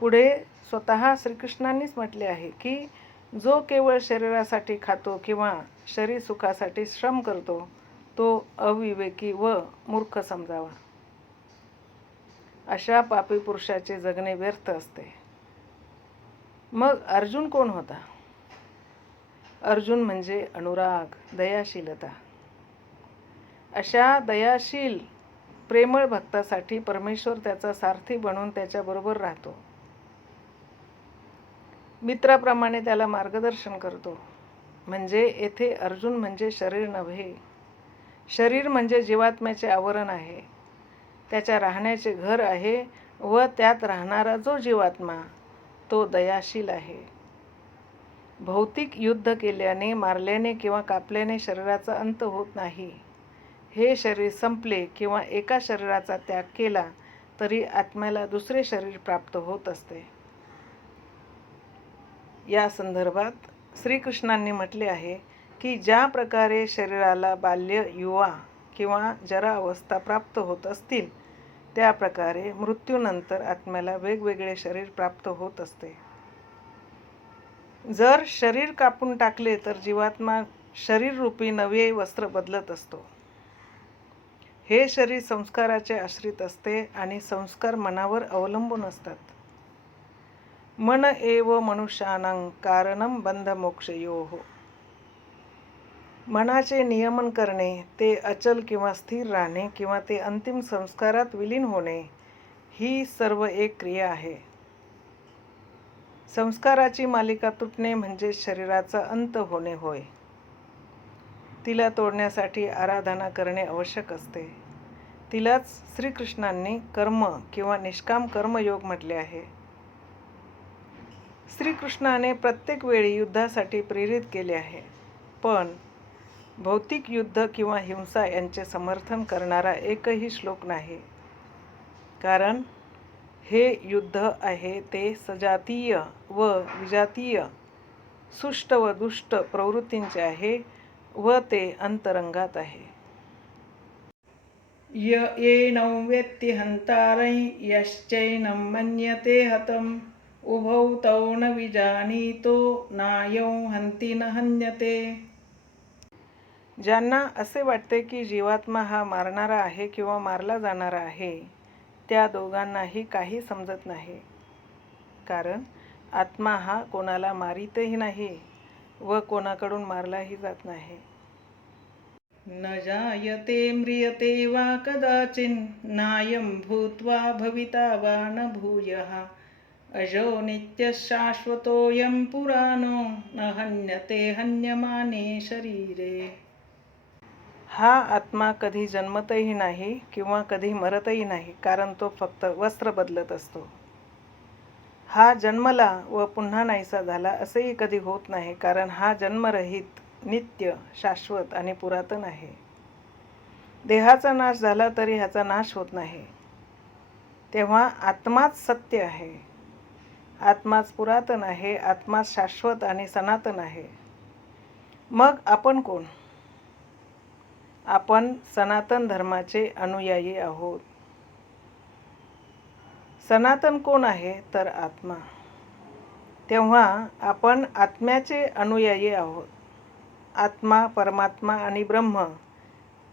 पुढे स्वतः श्रीकृष्णांनीच म्हटले आहे की जो केवळ शरीरासाठी खातो किंवा शरीर सुखासाठी श्रम करतो तो अविवेकी व मूर्ख समजावा. अशा पापी पुरुषाचे जगणे व्यर्थ असते. मग अर्जुन कोण होता? अर्जुन म्हणजे अनुराग, दयाशीलता. अशा दयाशील प्रेमळ भक्तासाठी परमेश्वर त्याचा सारथी बनून त्याच्याबरोबर राहतो. मित्राप्रमाणे त्याला मार्गदर्शन करतो. म्हणजे येथे अर्जुन म्हणजे शरीर नव्हे. शरीर म्हणजे जीवात्म्याचे आवरण आहे, त्याच्या राहण्याचे घर आहे व त्यात राहणारा जो जीवात्मा तो दयाशील आहे. भौतिक युद्ध केल्याने, मारल्याने किंवा कापल्याने शरीराचा अंत होत नाही. हे शरीर संपले किंवा एका शरीराचा त्याग केला तरी आत्म्याला दुसरे शरीर प्राप्त होत असते. या संदर्भात श्रीकृष्णांनी म्हटले आहे की ज्या प्रकारे शरीराला बाल्य, युवा किंवा जरा अवस्था प्राप्त होत असतील त्या प्रकारे मृत्यूनंतर आत्म्याला वेगवेगळे शरीर प्राप्त होत असते. जर शरीर कापून टाकले तर जीवात्मा शरीररूपी नवे वस्त्र बदलत असतो. हे शरीर संस्काराचे आश्रित असते आणि संस्कार मनावर अवलंबून असतात. मन एव मनुष्यानं कारणं बंधमोक्षयोः. मनाचे नियमन करणे, ते अचल किंवा स्थिर राहणे किंवा ते अंतिम संस्कारात विलीन होणे ही सर्व एक क्रिया आहे. संस्काराची मालिका तुटणे म्हणजे शरीराचा अंत होणे होय. तिला तोडण्यासाठी आराधना करणे आवश्यक असते. तिलाच श्रीकृष्णांनी कर्म किंवा निष्काम कर्मयोग म्हटले आहे. श्रीकृष्णाने प्रत्येक वेळी युद्धासाठी प्रेरित केले आहे, पण भौतिक युद्ध किंवा हिंसा यांचे समर्थन करणारा एकही श्लोक नाही. कारण हे युद्ध आहे ते सजातीय व विजातीय, सुष्ट व दुष्ट प्रवृत्तींचे आहे व ते अंतरंगात आहे. येनौ वेत्ति हन्तारं यश्चैनं मन्यते हतम् उभौ तौ न विजानीतो नायौ हन्ति न हन्यते. ज्यांना असे वाटते की जीवात्मा हा मारणारा आहे किंवा मारला जाणारा आहे, त्या दोघांनाही काही समजत नाही. कारण आत्मा हा कोणाला मारितही नाही व कोणाकडून मारलाही जात नाही. न जायते म्रियते वा कदाचित् नायं भूत्वा भविता वा न भूयः अजो नित्यशाश्वतोऽयं पुराणो न हन्यते हन्यमाने शरीरे. हा आत्मा कधी जन्मतही नाही किंवा कधी मरतही नाही, कारण तो फक्त वस्त्र बदलत असतो. हा जन्मला व पुन्हा नाहीसा झाला असेही कधी होत नाही, कारण हा जन्मरहित नित्य, शाश्वत आणि पुरातन आहे. देहाचा नाश झाला तरी ह्याचा नाश होत नाही. तेव्हा आत्माच सत्य आहे, आत्माच पुरातन आहे, आत्माच शाश्वत आणि सनातन आहे. मग आपण कोण? आपण सनातन धर्माचे अनुयायी आहोत. सनातन कोण आहे? तर आत्मा. तेव्हा आपण आत्म्याचे अनुयायी आहोत. आत्मा, परमात्मा आणि ब्रह्म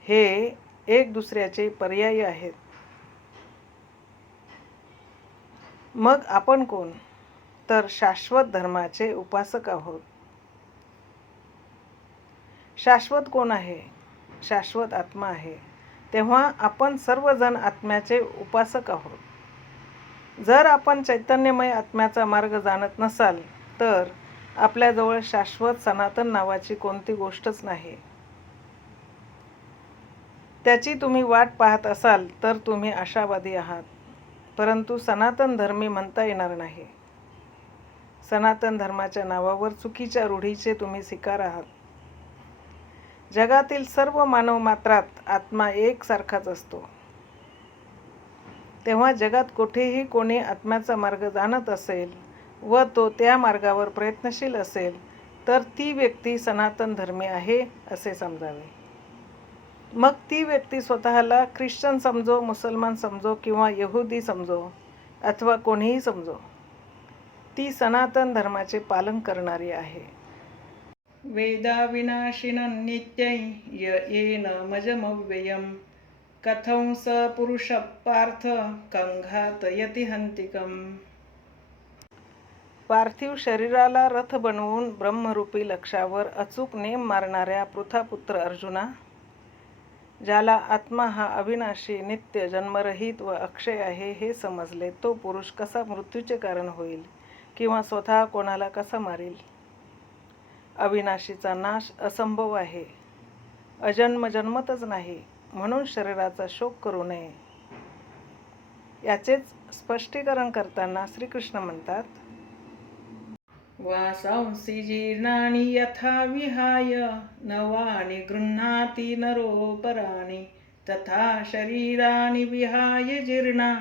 हे एक दुसऱ्याचे पर्याय आहेत. मग आपण कोण? तर शाश्वत धर्माचे उपासक आहोत. शाश्वत कोण आहे? शाश्वत आत्मा आहे. तेव्हा आपण सर्वजण आत्म्याचे उपासक आहोत. जर आपण चैतन्यमय आत्म्याचा मार्ग जाणत नसाल तर आपल्याजवळ शाश्वत सनातन नावाची कोणती गोष्टच नाही. त्याची तुम्ही वाट पाहत असाल तर तुम्ही आशावादी आहात, परंतु सनातन धर्मी म्हणता येणार नाही. सनातन धर्माच्या नावावर चुकीच्या रूढीचे तुम्ही शिकार आहात. जगातील सर्व मानव मात्रात आत्मा एकसारखाच असतो. तेव्हा जगात कुठेही कोणी आत्म्याचा मार्ग जाणत असेल व तो त्या मार्गावर प्रयत्नशील असेल तर ती व्यक्ती सनातन धर्मी आहे असे समजावे. मग ती व्यक्ती स्वतःला ख्रिश्चन समजो, मुसलमान समजो किंवा यहुदी समजो अथवा कोणीही समजो, ती सनातन धर्माचे पालन करणारी आहे. वेदा विनाशिनं नित्यै येन मजमव्ययम् कथं स पुरुष पार्थ कंघातयति हंतिकम्. पार्थिव शरीराला रथ बनवून ब्रह्मरूपी लक्ष्यावर अचूक नेम मारणाऱ्या पृथापुत्र अर्जुना, ज्याला आत्मा हा अविनाशी, नित्य, जन्मरहित व अक्षय आहे हे समजले, तो पुरुष कसा मृत्यूचे कारण होईल किंवा स्वतः कोणाला कसा मारील? अविनाशीचा नाश असंभव आहे. अजन्म जन्मतच नाही, म्हणून शरीराचा शोक करू नये. याचेच स्पष्टीकरण करताना श्रीकृष्ण म्हणतात, वासांसी जीर्णानि यथा विहाय नवानि गृह्णाति नरोपराणि तथा शरीराणि विहाय जीर्णा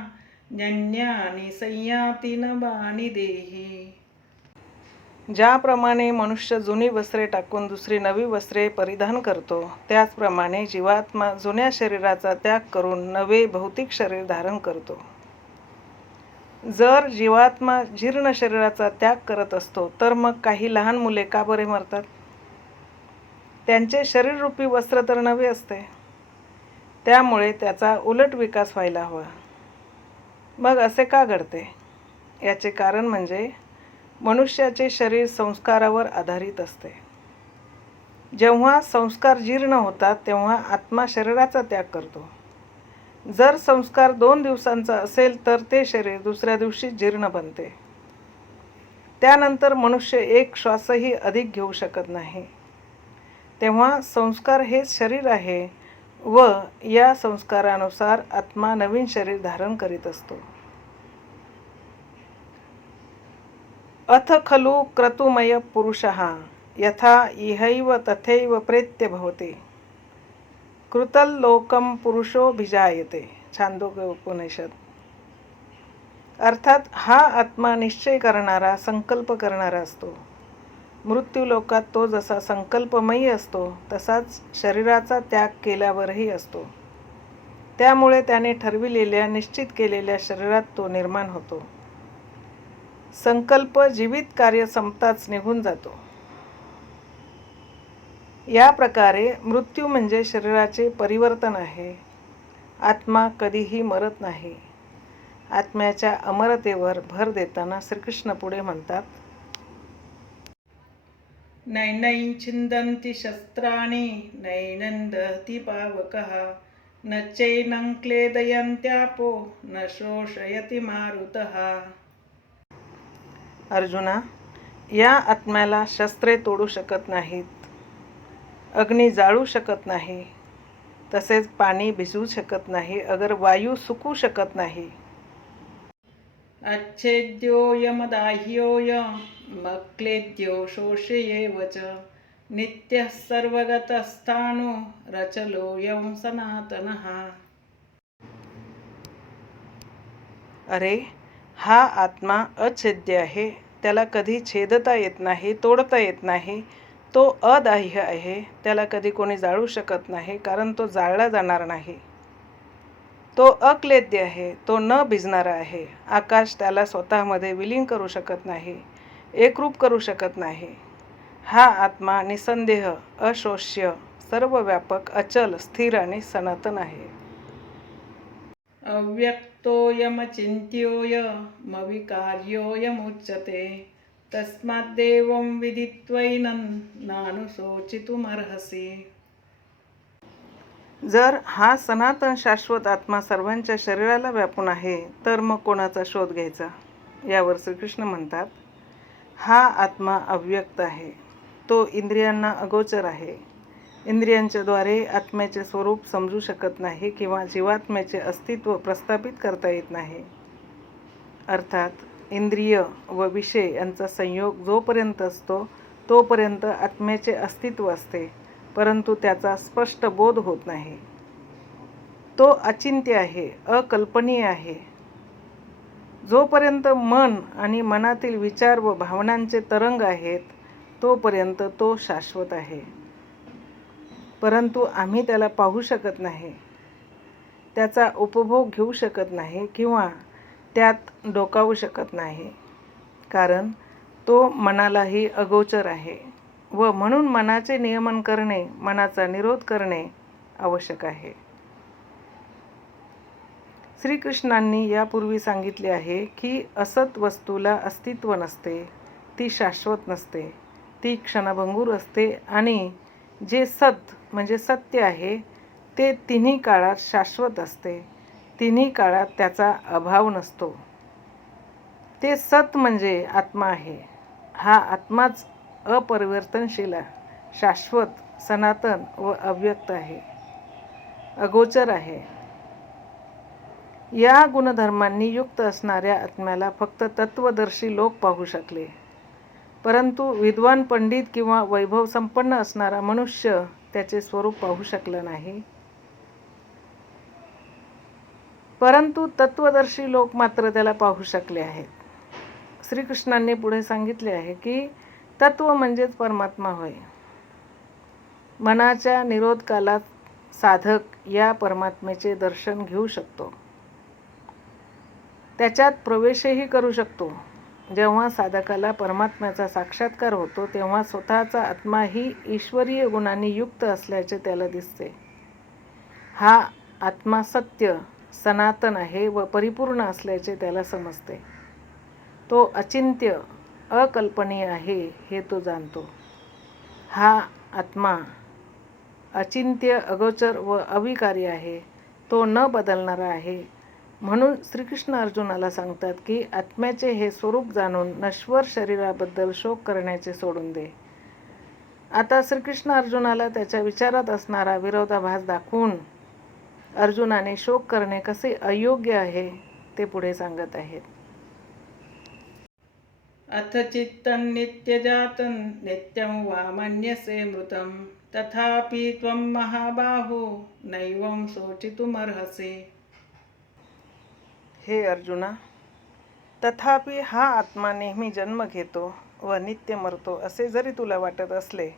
न्यन्यानि संयाति नवानि देही. ज्याप्रमाणे मनुष्य जुनी वस्त्रे टाकून दुसरी नवी वस्त्रे परिधान करतो, त्याचप्रमाणे जीवात्मा जुन्या शरीराचा त्याग करून नवे भौतिक शरीर धारण करतो. जर जीवात्मा जीर्ण शरीराचा त्याग करत असतो तर मग काही लहान मुले का बरे मरतात? त्यांचे शरीररूपी वस्त्र तर नवे असते. त्यामुळे त्याचा उलट विकास व्हायला हवा. मग असे का घडते? याचे कारण म्हणजे मनुष्याचे शरीर संस्कारावर आधारित असते. जेव्हा संस्कार जीर्ण होतात तेव्हा आत्मा शरीराचा त्याग करतो. जर संस्कार 2 दिवसांचा असेल तर ते शरीर दुसऱ्या दिवशी जीर्ण बनते. त्यानंतर मनुष्य एक श्वासही अधिक घेऊ शकत नाही. तेव्हा संस्कार हेच शरीर आहे व या संस्कारानुसार आत्मा नवीन शरीर धारण करीत असतो. अथ खलु क्रतुमय पुरुषः यथा इहैव तथैव प्रेत्य भवति कृतल्लोकं पुरुषोऽभिजायते. छांदोग्य उपनिषद. अर्थात हा आत्मा निश्चय करणारा, संकल्प करणारा असतो. मृत्यूलोकात तो जसा संकल्पमयी असतो तसाच शरीराचा त्याग केल्यावरही असतो. त्यामुळे त्याने ठरविलेल्या, निश्चित केलेल्या शरीरात तो निर्माण होतो. संकल्प जीवित कार्य संपताच निघून जातो. या प्रकारे मृत्यू म्हणजे शरीराचे परिवर्तन आहे. आत्मा कधीही मरत नाही. आत्म्याच्या अमरतेवर भर देताना श्रीकृष्ण पुढे म्हणतात, नैनं छिन्दन्ति शस्त्राणि नैनं दहति पावकः न चैनं क्लेदयन्त्यापो न शोषयति मारुतः. अर्जुना, या आत्म्याला शस्त्रे तोडू शकत नाहीत, अग्नी जाळू शकत नाही, तसेच पाणी भिजवू शकत नाही, अगर वायू सुकू शकत नाही. अच्छेद्यो यमदाह्योय मक्लेद्यो शोषयेव च नित्यः सर्वगतस्थाणो रचलोऽयं सनातनः. अरे, हा आत्मा अछेद्य आहे. त्याला कधी छेदता येत नाही, तोडता येत नाही. तो अदाह्य आहे. त्याला कधी कोणी जाळू शकत नाही, कारण तो जाळला जाणार नाही. तो अक्लेद्य आहे. तो न भिजणारा आहे. आकाश त्याला स्वतःमध्ये विलीन करू शकत नाही, एकरूप करू शकत नाही. हा आत्मा निसंदेह, अशोष्य, सर्वव्यापक, अचल, स्थिर आणि सनातन आहे. अव्यक्तोऽयमचिन्त्योऽयमविकार्योऽयमुच्यते तस्माद्देवं विदित्वैनं नानुशोचितुमर्हसि. जर हा सनातन शाश्वत आत्मा सर्वांच्या शरीराला व्यापून आहे, तर मग कोणाचा शोध घ्यायचा? यावर श्रीकृष्ण म्हणतात, हा आत्मा अव्यक्त आहे. तो इंद्रियांना अगोचर आहे. इंद्रियांच्या द्वारे आत्म्याचे स्वरूप समजू शकत नाही किंवा जीवात्म्याचे अस्तित्व प्रस्थापित करता येत नाही. अर्थात इंद्रिय व विषय यांचा संयोग जोपर्यंत असतो तोपर्यंत आत्म्याचे अस्तित्व असते, परंतु त्याचा स्पष्ट बोध होत नाही. तो अचिंत्य आहे, अकल्पनीय आहे. जोपर्यंत मन आणि मनातील विचार व भावनांचे तरंग आहेत तोपर्यंत तो शाश्वत आहे, परंतु आम्ही त्याला पाहू शकत नाही, त्याचा उपभोग घेऊ शकत नाही किंवा त्यात डोकावू शकत नाही, कारण तो मनालाही अगोचर आहे व म्हणून मनाचे नियमन करणे, मनाचा निरोध करणे आवश्यक आहे. श्रीकृष्णांनी यापूर्वी सांगितले आहे की असत वस्तूला अस्तित्व नसते, ती शाश्वत नसते, ती क्षणभंगूर असते आणि जे सत म्हणजे सत्य आहे ते तिन्ही काळात शाश्वत असते. तिन्ही काळात त्याचा अभाव नसतो. ते सत म्हणजे आत्मा आहे. हा आत्माच अपरिवर्तनशील, शाश्वत, सनातन व अव्यक्त आहे, अगोचर आहे. या गुणधर्मांनी युक्त असणाऱ्या आत्म्याला फक्त तत्वदर्शी लोक पाहू शकले, परंतु विद्वान पंडित किंवा वैभव संपन्न असणारा मनुष्य त्याचे स्वरूप पाहू शकला नाही. परंतु तत्वदर्शी लोक मात्र त्याला पाहू शकले आहेत. श्रीकृष्णांनी पुढे सांगितले आहे की तत्व म्हणजेच परमात्मा होय. मनाच्या निरोध कालात साधक या परमात्म्याचे दर्शन घेऊ शकतो, त्याच्यात प्रवेशही करू शकतो. जेव्हा साधकाला परमात्म्याचा साक्षात्कार होतो तेव्हा स्वतःचा आत्माही ईश्वरीय गुणांनी युक्त असल्याचे त्याला दिसते. हा आत्मा सत्य, सनातन आहे व परिपूर्ण असल्याचे त्याला समजते. तो अचिंत्य, अकल्पनीय आहे हे तो जाणतो. हा आत्मा अचिंत्य, अगोचर व अविकारी आहे. तो न बदलणारा आहे. म्हणून श्रीकृष्ण अर्जुनाला सांगतात की आत्म्याचे हे स्वरूप जाणून नश्वर शरीराबद्दल शोक करण्याचे सोडून दे. आता श्रीकृष्ण अर्जुनाला त्याच्या विचारात असणारा विरोधाभास दाखवून अर्जुनाने शोक करणे कसे अयोग्य आहे ते पुढे सांगत आहेत. अथ चित्तं नित्यजातं नित्यं वा मन्यसे मृतं तथापि त्वं महाबाहो नैवं शोचितुमर्हसि. हे अर्जुना, तथापि हा आत्मा नेहमी जन्म घेतो व नित्य मरतो असे जरी तुला वाटत असले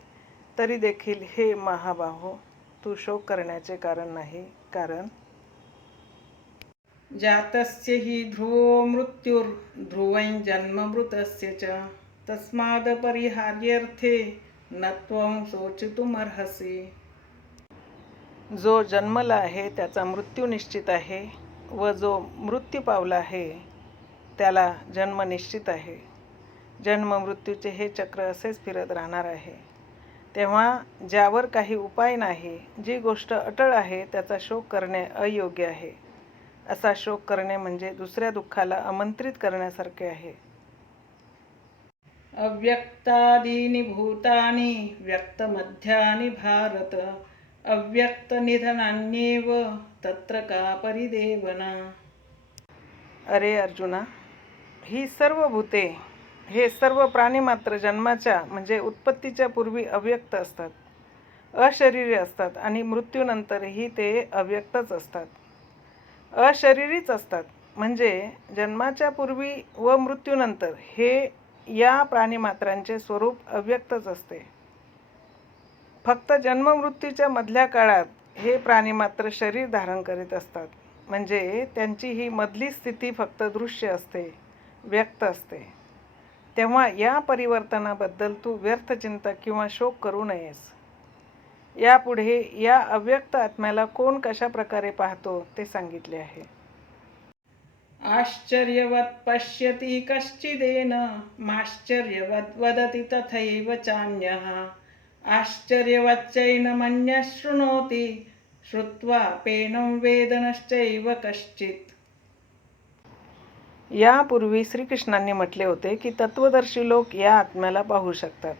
तरी देखील हे महाबाहो, तू शोक करण्याचे कारण नाही. कारण जातस्य हि ध्रुवो मृत्युर्ध्रुवं जन्ममृतस्य च तस्माद् परिहार्यर्थे न त्वं शोचितुमर्हसि. जो जन्मला आहे त्याचा मृत्यू निश्चित आहे व जो मृत्यू पावला आहे त्याला जन्म निश्चित आहे. जन्म मृत्यूचे हे चक्र असेच फिरत राहणार आहे. तेव्हा ज्यावर काही उपाय नाही, जी गोष्ट अटळ आहे त्याचा शोक करणे अयोग्य आहे. असा शोक करणे म्हणजे दुसऱ्या दुःखाला आमंत्रित करण्यासारखे आहे. अव्यक्तादीनि भूतानि व्यक्तमध्यानि भारत अव्यक्तनिधनान्येव तत्र का परिदेवना. अरे अर्जुना, ही सर्व भूते, हे सर्व प्राणी मात्र जन्माच्या म्हणजे उत्पत्तीच्या पूर्वी अव्यक्त असतात, अशरीरी असतात आणि मृत्यूनंतरही ते अव्यक्तच असतात, अशरीरीच असतात. म्हणजे जन्माच्या पूर्वी व मृत्यूनंतर हे या प्राणीमात्रांचे स्वरूप अव्यक्तच असते. फक्त जन्ममृत्यूच्या मधल्या काळात हे प्राणी मात्र शरीर धारण करीत असतात. म्हणजे त्यांची ही मधली स्थिती फक्त दृश्य असते, व्यक्त असते. तेव्हा या परिवर्तनाबद्दल तू व्यर्थ चिंता किंवा शोक करू नयेस. यापुढे या अव्यक्त आत्म्याला कोण कशा प्रकारे पाहतो ते सांगितले आहे. आश्चर्यवत् पश्यति कश्चिदेन माश्चर्यवद् वदति तथैव चान्यः आश्चर्यवच्चैनमन्यः शृणोति श्रुत्वापेनं वेद नश्चैव कश्चित्. यापूर्वी श्रीकृष्णांनी म्हटले होते की तत्वदर्शी लोक या आत्म्याला पाहू शकतात.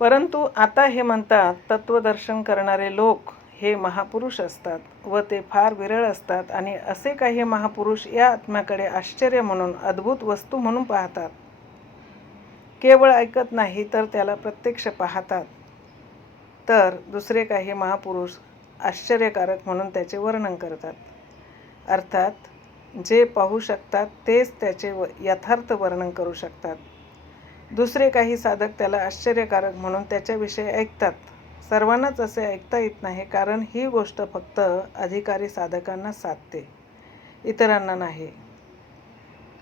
परंतु आता हे म्हणतात तत्वदर्शन करणारे लोक हे महापुरुष असतात व ते फार विरळ असतात आणि असे काही महापुरुष या आत्म्याकडे आश्चर्य म्हणून, अद्भुत वस्तू म्हणून पाहतात. केवळ ऐकत नाही तर त्याला प्रत्यक्ष पाहतात. तर दुसरे काही महापुरुष आश्चर्यकारक म्हणून त्याचे वर्णन करतात. अर्थात जे पाहू शकतात तेच त्याचे यथार्थ वर्णन करू शकतात. दुसरे काही साधक त्याला आश्चर्यकारक म्हणून त्याच्याविषयी ऐकतात. सर्वांनाच असे ऐकता येत नाही, कारण ही गोष्ट फक्त अधिकारी साधकांना साधते, इतरांना नाही.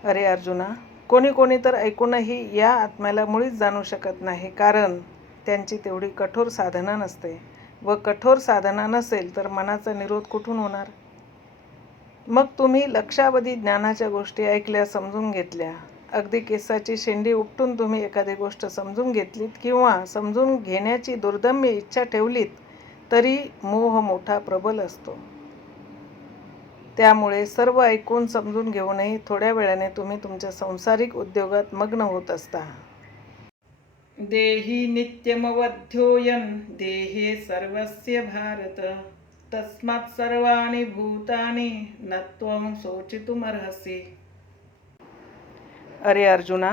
अरे अर्जुना, कोणी तर ऐकूनही या आत्म्याला मुळीच जाणू शकत नाही, कारण त्यांची तेवढी कठोर साधना नसते. व कठोर साधना नसेल तर मनाचा निरोध कुठून होणार? मग तुम्ही लक्षावधी ज्ञानाच्या गोष्टी ऐकल्या, समजून घेतल्या. अगदी केसाची शेंडी उपटून तुम्ही एखादी गोष्ट समजून घेतलीत किंवा समजून घेण्याची दुर्दम्य इच्छा ठेवलीत तरी मोह मोठा प्रबल असतो. त्यामुळे सर्व ऐकून समजून घेऊनही थोड्या वेळाने तुम्ही तुमच्या संसारिक उद्योगात मग्न होत असता. देही नित्यमवध्योयन देहे सर्वस्य भारत तस्मात् सर्वाणि भूतानि न त्वं शोचितुमर्हसि. अरे अर्जुना,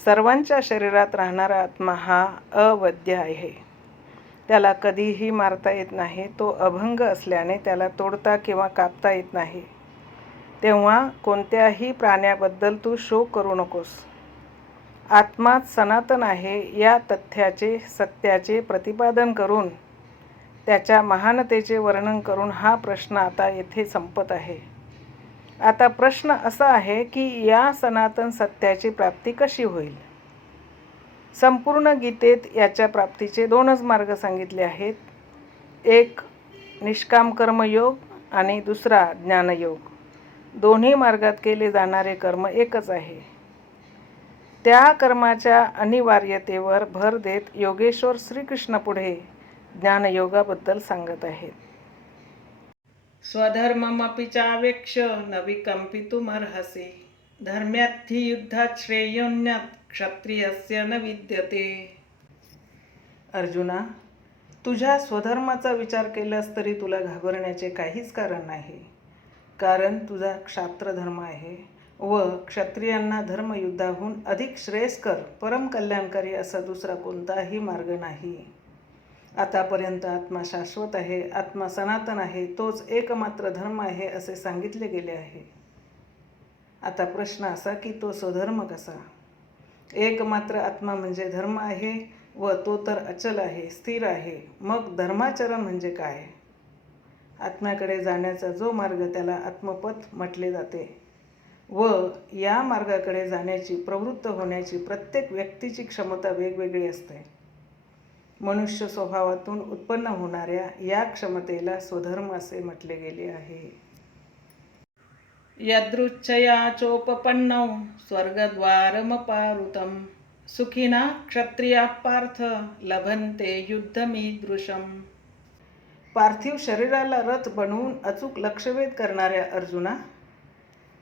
सर्वांच्या शरीरात राहणारा आत्मा हा अवध्य आहे. त्याला कधीही मारता येत नाही. तो अभंग असल्याने त्याला तोडता किंवा कापता येत नाही. तेव्हा कोणत्याही प्राण्याबद्दल तू शोक करू नकोस. आत्माच सनातन आहे या तथ्याचे, सत्याचे प्रतिपादन करून, त्याच्या महानतेचे वर्णन करून हा प्रश्न आता येथे संपत आहे. आता प्रश्न असा आहे की या सनातन सत्याची प्राप्ती कशी होईल? संपूर्ण गीतेत याच्या प्राप्तीचे 2च मार्ग सांगितले आहेत. एक निष्काम कर्मयोग आणि दुसरा ज्ञानयोग. दोन्ही मार्गात केले जाणारे कर्म एकच आहे. त्या कर्माच्या अनिवार्यतेवर भर देत योगेश्वर श्रीकृष्ण पुढे ज्ञानयोगाबद्दल सांगत आहेत. स्वधर्ममपि चावेक्ष न विकम्पितुमर्हसि धर्म्याद्धि युद्धात् श्रेयोन्यत् क्षत्रियस्य न विद्यते. अर्जुना, तुझ्या स्वधर्माचा विचार केलास तरी तुला घाबरण्याचे काहीच कारण नाही. कारण तुझा क्षात्रधर्म आहे व क्षत्रियांना धर्मयुद्धाहून अधिक श्रेयस्कर, परम कल्याणकारी असा दुसरा कोणताही मार्ग नाही. आतापर्यंत आत्मा शाश्वत आहे, आत्मा सनातन आहे, तोच एकमात्र धर्म आहे असे सांगितले गेले आहे. आता प्रश्न असा की तो स्वधर्म कसा? एकमात्र आत्मा म्हणजे धर्म आहे व तो तर अचल आहे, स्थिर आहे. मग धर्माचरण म्हणजे काय? आत्म्याकडे जाण्याचा जो मार्ग त्याला आत्मपथ म्हटले जाते व या मार्गाकडे जाण्याची, प्रवृत्त होण्याची प्रत्येक व्यक्तीची क्षमता वेगवेगळी असते. मनुष्य स्वभावातून उत्पन्न होणाऱ्या या क्षमतेला स्वधर्म असे म्हटले गेले आहे. यदृच्छया चोपपन्नौ स्वर्गद्वारमपावृतं सुखिनः क्षत्रियाः पार्थ लभन्ते युद्धमीदृशम्. पार्थिव शरीराला रथ बनवून अचूक लक्षवेध करणाऱ्या अर्जुना,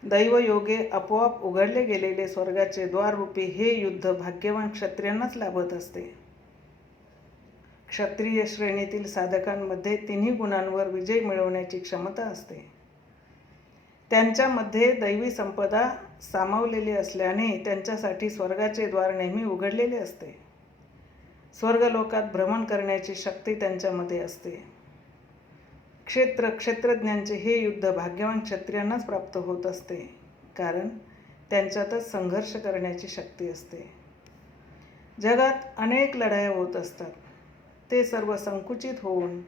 दैवयोगे आपोआप उघडले गेलेले स्वर्गाचे द्वाररूपी हे युद्ध भाग्यवान क्षत्रियांनाच लाभत असते. क्षत्रिय श्रेणीतील साधकांमध्ये 3 गुणांवर विजय मिळवण्याची क्षमता असते. त्यांच्यामध्ये दैवी संपदा सामावलेले असल्याने त्यांच्यासाठी स्वर्गाचे द्वार नेहमी उघडलेले असते. स्वर्गलोकात भ्रमण करण्याची शक्ती त्यांच्यामध्ये असते. क्षेत्रज्ञांचे हे युद्ध भाग्यवान क्षत्रियांनाच प्राप्त होत असते, कारण त्यांच्यातच संघर्ष करण्याची शक्ती असते. जगात अनेक लढाया होत असतात. ते सर्व संकुचित होऊन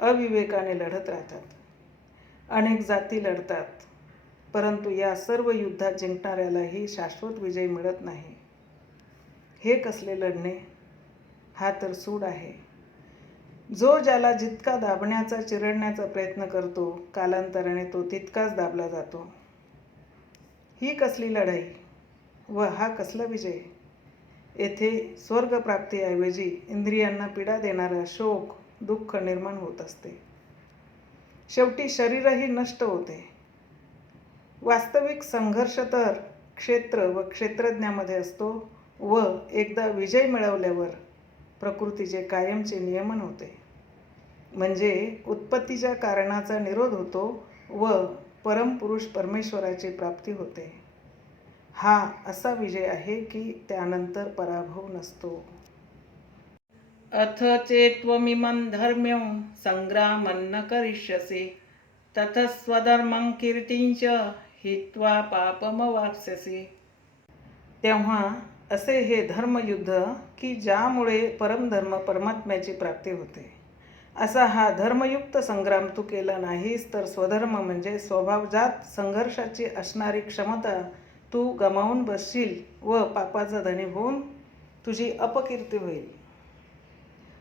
अविवेकाने लढत राहतात. अनेक जाती लढतात, परंतु या सर्व युद्धात जिंकणाऱ्यालाही शाश्वत विजय मिळत नाही. हे कसले लढणे? हा तर सूड आहे. जो ज्याला जितका दाबण्याचा चिरडण्याचा प्रयत्न करतो, कालांतराने तो तितकाच दाबला जातो. ही कसली लढाई व हा कसला विजय? येथे स्वर्गप्राप्तीऐवजी इंद्रियांना पीडा देणारा शोक, दुःख निर्माण होत असते. शेवटी शरीरही नष्ट होते. वास्तविक संघर्ष तर क्षेत्र व क्षेत्रज्ञामध्ये असतो व एकदा विजय मिळवल्यावर प्रकृतीचे कायमचे नियमन होते. म्हणजे उत्पत्तीच्या कारणाचा निरोध होतो व परमपुरुष परमेश्वराची प्राप्ती होते. हा असा विजय आहे की त्यानंतर पराभव नसतो. अथ चेत्त्वमिमं धर्म्यं संग्रामं न करिष्यसि ततः स्वधर्मं कीर्तिंच हित्वा पापमवाप्स्यसि. तेव्हा असे हे धर्मयुद्ध की ज्यामुळे परमधर्म परमात्म्याची प्राप्ती होते, असा हा धर्मयुक्त संग्राम तू केला नाहीस तर स्वधर्म म्हणजे स्वभावजात संघर्षाची असणारी क्षमता तू गमावून बसशील व पापाचा धनी होऊन तुझी अपकीर्ती होईल.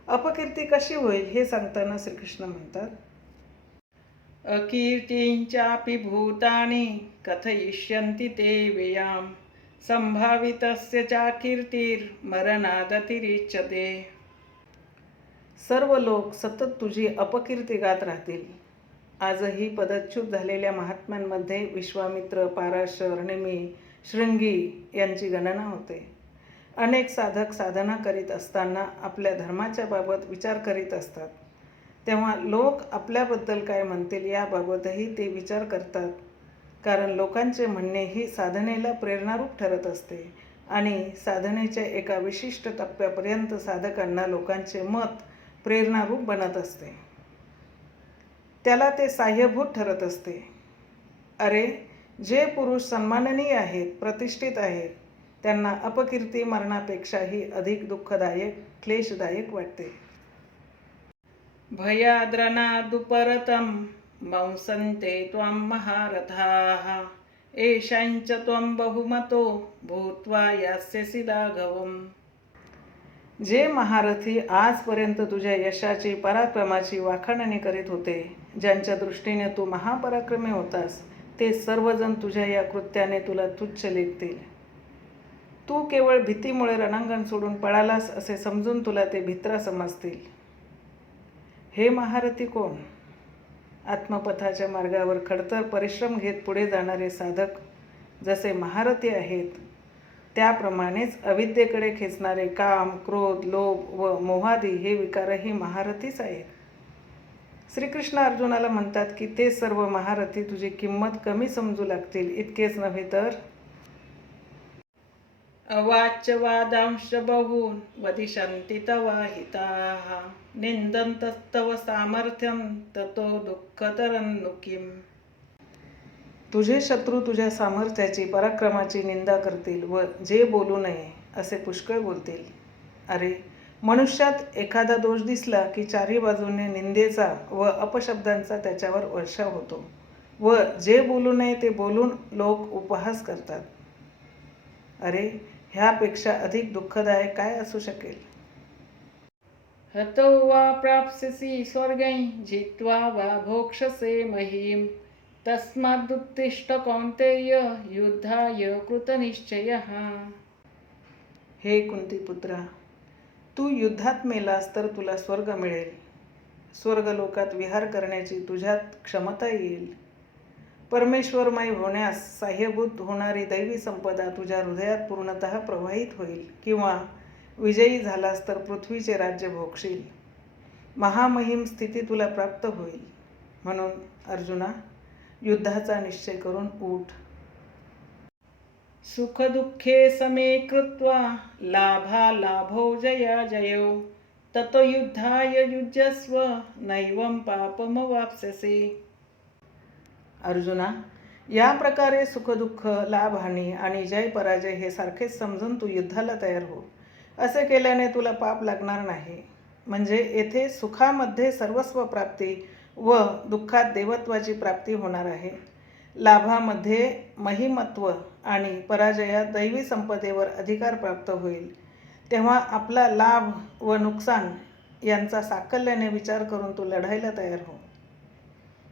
अपकीर्ती कशी होईल हे सांगताना श्रीकृष्ण म्हणतात, अकीर्तींचापि भूतानि कथयिष्यन्ति ते व्ययाम संभावितस्य चाकीर्तिर्मरणादतिरिच्यते. सर्व लोक सतत तुझी अपकीर्ती गात राहतील. आजही पदच्युत झालेल्या महात्म्यांमध्ये विश्वामित्र, पाराशर, नेमी, शृंगी यांची गणना होते. अनेक साधक साधना करीत असताना आपल्या धर्माच्या बाबत विचार करीत असतात. तेव्हा लोक आपल्याबद्दल काय म्हणतील याबाबतही ते विचार करतात, कारण लोकांचे म्हणणे ही साधनेला प्रेरणारूप ठरत असते आणि साधनेच्या एका विशिष्ट टप्प्यापर्यंत साधकांना लोकांचे मत प्रेरणारूप बनत असते. त्याला ते साह्यभूत ठरत असते. अरे, जे पुरुष सन्माननीय आहेत, प्रतिष्ठित आहेत, त्यांना अपकीर्ती मरणापेक्षाही अधिक दुःखदायक, क्लेशदायक वाटते. भयाद्रणादुपरतं मंसन्ते त्वां महारथाः येषाञ्च त्वं बहुमतो भूत्वा यास्यसि लाघवम्. जे महारथी आजपर्यंत तुझ्या यशाची, पराक्रमाची वाखाणणी करीत होते, ज्यांच्या दृष्टीने तू महापराक्रमी होतास, ते सर्वजण तुझ्या या कृत्याने तुला तुच्छ लेखतील. तू केवळ भीतीमुळे रणांगण सोडून पळालास असे समजून तुला ते भित्रा समजतील. हे महारथी कोण? आत्मपथाच्या मार्गावर खडतर परिश्रम घेत पुढे जाणारे साधक जसे महारथी आहेत, त्याप्रमाणेच अविद्येकडे खेचणारे काम, क्रोध, लोभ व मोहादी हे विकारही महारथीच आहेत. श्रीकृष्ण अर्जुनाला म्हणतात की ते सर्व महारथी तुझी किंमत कमी समजू लागतील. इतकेच नव्हे तर अवाच्य वादांश बहून वदिष्यन्ति तवाहिताः निंदन्तस्तव सामर्थ्यं ततो दुःखतरं किम. तुझे शत्रू तुझ्या सामर्थ्याची, पराक्रमाची निंदा करतील व जे बोलू नये असे पुष्कळ बोलतील. अरे, मनुष्यात एखादा दोष दिसला की चारी बाजूने निंदेचा व अपशब्दांचा त्याच्यावर वर्षाव होतो व जे बोलू नये ते बोलून लोक उपहास करतात. अरे, ह्यापेक्षा अधिक दुःखदायक काय असू शकेल? हतो वा प्राप्स्यसि स्वर्गं जित्वा वा भोक्ष्यसे महीम् तस्मादुत्तिष्ठ कौन्तेय युद्धाय कृतनिश्चयः. हे कुंतीपुत्रा, तू युद्धात मेलास तर तुला स्वर्ग मिळेल. स्वर्गलोकात विहार करण्याची तुझ्यात क्षमता येईल. परमेश्वरमय होण्यास साह्यभूत होणारी दैवी संपदा तुझ्या हृदयात पूर्णतः प्रवाहित होईल, किंवा विजयी झालास तर पृथ्वीचे राज्य भोगशील. महामहिम स्थिती तुला प्राप्त होईल. म्हणून अर्जुना, युद्धाचा निश्चय करून उठ. सुखदुःखे समे कृत्वा लाभालाभौ जयाजयौ ततो युद्धाय युज्यस्व नैवं पापमवाप्स्यसि. अर्जुना, या प्रकारे सुखदुःख, लाभहानी आणि जय पराजय हे सारखेच समजून तू युद्धाला तयार हो. असे केल्याने तुला पाप लागणार नाही. म्हणजे येथे सुखामध्ये सर्वस्व प्राप्ती व दुःखात देवत्वाची प्राप्ती होणार आहे. लाभामध्ये महिमत्व आणि पराजयात दैवी संपदेवर अधिकार प्राप्त होईल. तेव्हा आपला लाभ व नुकसान यांचा साकल्याने विचार करून तू लढायला तयार हो.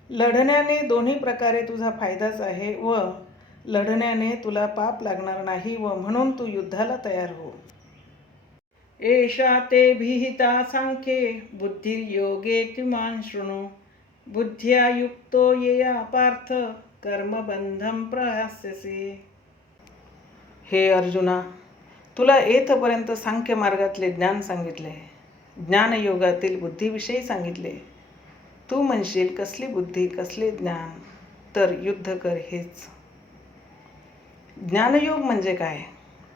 लढण्याने दोन्ही प्रकारे तुझा फायदाच आहे व लढण्याने तुला पाप लागणार नाही व म्हणून तू युद्धाला तयार हो. एषा ते विहिता सांख्ये बुद्धिर्योगे त्विमां शृणु बुद्ध्या युक्तो येया पार्थ कर्मबंधं प्रहास्यसि. हे अर्जुना, तुला येथपर्यंत सांख्य मार्गातले ज्ञान सांगितले, ज्ञानयोगातील बुद्धीविषयी सांगितले. तू म्हणशील कसली बुद्धी, कसले ज्ञान, तर युद्ध कर हेच. ज्ञानयोग म्हणजे काय,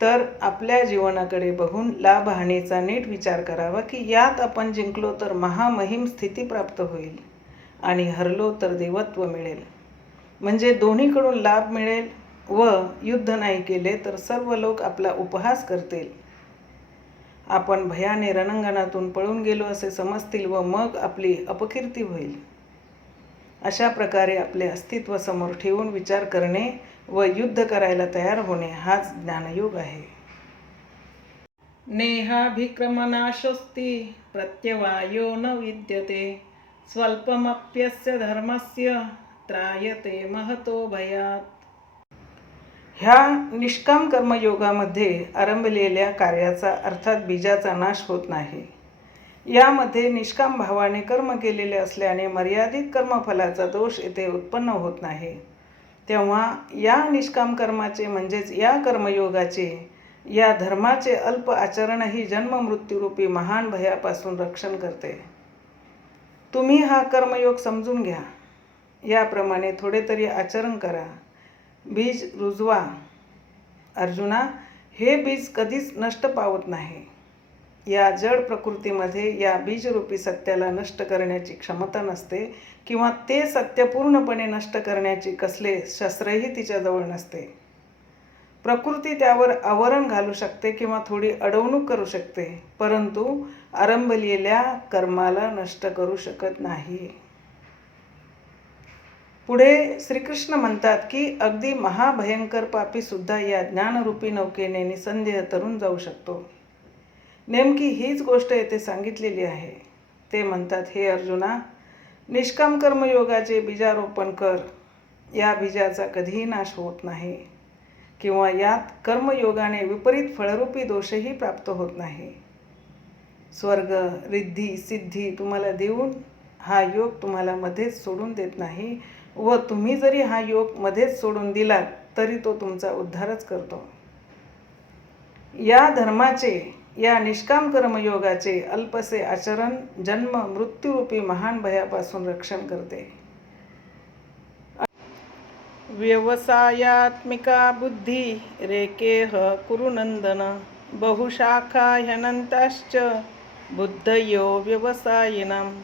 तर आपल्या जीवनाकडे बघून लाभहानीचा नीट विचार करावा की यात आपण जिंकलो तर महामहिम स्थिती प्राप्त होईल आणि हरलो तर देवत्व मिळेल. म्हणजे दोन्हीकडून लाभ मिळेल व युद्ध नाही केले तर सर्व लोक आपला उपहास करतील. आपण भयाने रणांगणातून पळून गेलो असे समजतील व मग आपली अपकीर्ती होईल. अशा प्रकारे आपले अस्तित्व समोर ठेवून विचार करणे व युद्ध करायला तयार होणे हाच ज्ञानयोग आहे. नेहाभिक्रमनाशोस्ति प्रत्यवायो न विद्यते स्वल्पमप्यस्य धर्मस्य त्रायते महतो भयात. ह्या निष्काम कर्मयोगामध्ये आरंभलेल्या कार्याचा अर्थात बीजाचा नाश होत नाही. यामध्ये निष्काम भावाने कर्म केलेले असल्याने मर्यादित कर्मफलाचा दोष येथे उत्पन्न होत नाही. तेव्हा या निष्काम कर्माचे म्हणजेच या कर्मयोगाचे, या धर्माचे अल्प आचरणही जन्ममृत्यूरूपी महान भयापासून रक्षण करते. तुम्ही हा कर्मयोग समजून घ्या. याप्रमाणे थोडे तरी आचरण करा. बीज रुजवा. अर्जुना, हे बीज कधीच नष्ट पावत नाही. या जड प्रकृतीमध्ये या बीजरूपी सत्याला नष्ट करण्याची क्षमता नसते किंवा ते सत्य पूर्णपणे नष्ट करण्याची कसले शस्त्रही तिच्याजवळ नसते. प्रकृती त्यावर आवरण घालू शकते किंवा थोडी अडवणूक करू शकते, परंतु आरंभलेल्या कर्माला नष्ट करू शकत नाही. पुढे श्रीकृष्ण म्हणतात की अगदी महाभयंकर पापी सुद्धा या ज्ञानरूपी नौकेने निसंदेह तरून जाऊ शकतो. नेमकी हीच गोष्ट येथे सांगितलेली आहे. ते म्हणतात, हे अर्जुना, निष्काम कर्मयोगाचे बीजारोपण कर. या बीजाचा कधीही नाश होत नाही किंवा यात कर्मयोगाने विपरीत फळरूपी दोषही प्राप्त होत नाही. स्वर्ग, रिद्धी, सिद्धी तुम्हाला देऊन हा योग तुम्हाला मध्येच सोडून देत नाही व तुम्ही जरी हा योग मध्येच सोडून दिलात तरी तो तुमचा उद्धारच करतो. या धर्माचे, या निष्काम कर्मयोगाचे अल्पसे आचरण जन्म मृत्यूरूपी महान भयापासून रक्षण करते. व्यवसायात्मिका बुद्धी रेकेह कुरुनंदन बहुशाखा ह्यनंताश्च बुद्धयो व्यवसायिनाम.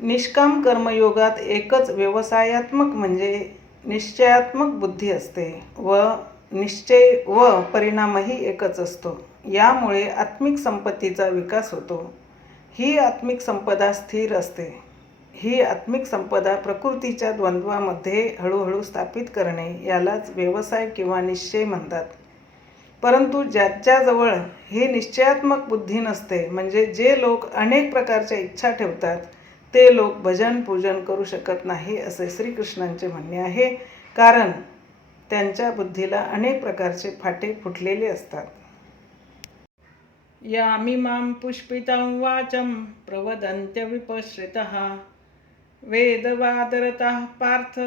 निष्काम कर्मयोगात एकच व्यवसायात्मक म्हणजे निश्चयात्मक बुद्धी असते व निश्चय व परिणामही एकच असतो. यामुळे आत्मिक संपत्तीचा विकास होतो. ही आत्मिक संपदा स्थिर असते. ही आत्मिक संपदा प्रकृतीच्या द्वंद्वामध्ये हळूहळू स्थापित करणे यालाच व्यवसाय किंवा निश्चय म्हणतात. परंतु ज्याच्याजवळ ही निश्चयात्मक बुद्धी नसते, म्हणजे जे लोक अनेक प्रकारच्या इच्छा ठेवतात, ते लोक भजन पूजन करू शकत नाही असे श्रीकृष्णांचे म्हणणे आहे. कारण त्यांच्या बुद्धीला अनेक प्रकारचे फाटे फुटलेले असतात. यामिमां पुष्पितं वाचं प्रवदन्त्य विपश्रितः वेदवादरतः पार्थ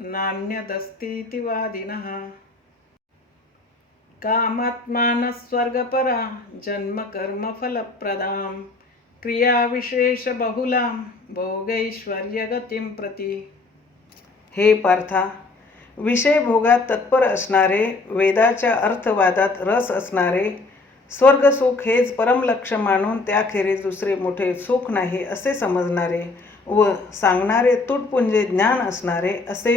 नान्यदस्तीति वादिनः. कामात्मानः स्वर्गपरा जन्मकर्मफलप्रदां क्रियाविशेषबहुलां भोगैश्वर्यगतिं प्रति. हे पार्था, विषयभोगात तत्पर असणारे, वेदाच्या अर्थवादात रस असणारे, स्वर्गसुख हेच परमलक्ष मानून त्याखेरीज दुसरे मोठे सुख नाही असे समजणारे व सांगणारे तुटपुंजे ज्ञान असणारे असे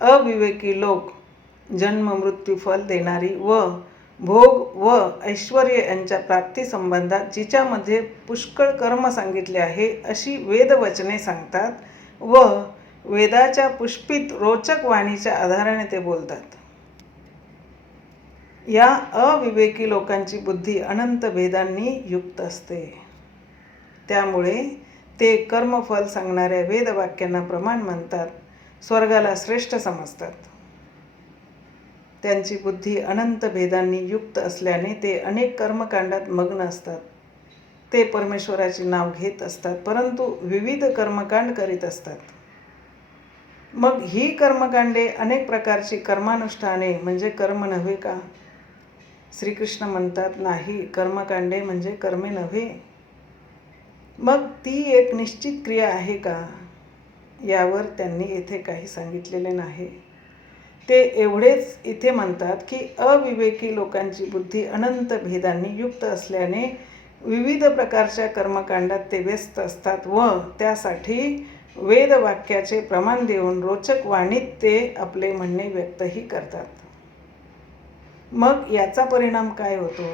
अविवेकी लोक जन्म मृत्यू फल देणारी व भोग व ऐश्वर यांच्या प्राप्तीसंबंधात जिच्यामध्ये पुष्कळ कर्म सांगितले आहे अशी वेदवचने सांगतात व वेदाच्या पुष्पित रोचक वाणीच्या आधाराने ते बोलतात. या अविवेकी लोकांची बुद्धी अनंत भेदांनी युक्त असते. त्यामुळे ते कर्मफल सांगणाऱ्या वेदवाक्यांना प्रमाण मानतात, स्वर्गाला श्रेष्ठ समजतात. त्यांची बुद्धी अनंत भेदांनी युक्त असल्याने ते अनेक कर्मकांडात मग्न असतात. ते परमेश्वराचे नाव घेत असतात, परंतु विविध कर्मकांड करीत असतात. मग ही कर्मकांडे अनेक प्रकारची कर्मानुष्ठाने म्हणजे कर्म नव्हे का? श्रीकृष्ण म्हणतात, नाही, कर्मकांडे म्हणजे कर्मे नव्हे. मग ती एक निश्चित क्रिया आहे का? यावर त्यांनी येथे काही सांगितलेले नाही. ते एवढेच इथे म्हणतात की अविवेकी लोकांची बुद्धी अनंत भेदांनी युक्त असल्याने विविध प्रकारच्या कर्मकांडात ते व्यस्त असतात व त्यासाठी वेदवाक्याचे प्रमाण देऊन रोचक वाणीत ते आपले म्हणणे व्यक्तही करतात. मग याचा परिणाम काय होतो?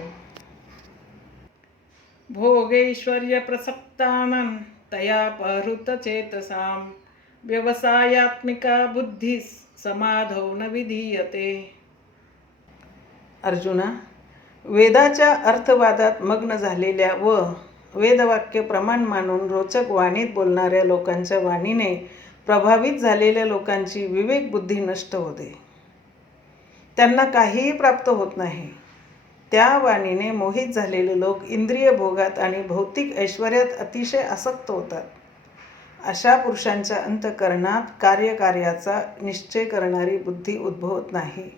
भोगैश्वर्य प्रसक्तानां तया पहृत चेतसां व्यवसायात्मिका बुद्धिस् समाधौ न विधीयते. अर्जुना, वेदाच्या अर्थवादात मग्न झालेल्या व वेदवाक्य प्रमाण मानून रोचक वाणीत बोलणाऱ्या लोकांच्या वाणीने प्रभावित झालेल्या लोकांची विवेक बुद्धी नष्ट होते. त्यांना काहीही प्राप्त होत नाही. त्या वाणीने मोहित झालेले लोक इंद्रिय भोगात आणि भौतिक ऐश्वर्यात अतिशय आसक्त होतात. अशा पुरुषांच्या अंतःकरणात कार्यकार्याचा निश्चय करणारी बुद्धी उद्भवत नाही.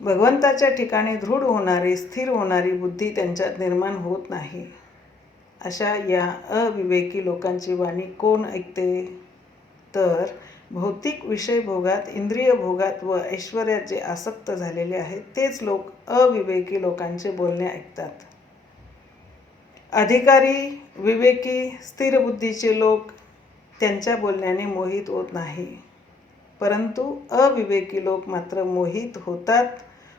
भगवंताच्या ठिकाणी दृढ होणारी, स्थिर होणारी बुद्धी त्यांच्यात निर्माण होत नाही. अशा या अविवेकी लोकांची वाणी कोण ऐकते? तर भौतिक विषयभोगात, इंद्रिय भोगात व ऐश्वर्यात जे आसक्त झालेले आहेत तेच लोक अविवेकी लोकांचे बोलणे ऐकतात. अधिकारी, विवेकी, स्थिर बुद्धीचे लोक त्यांच्या बोलण्याने मोहित होत नाही, परंतु अविवेकी लोक मात्र मोहित होतात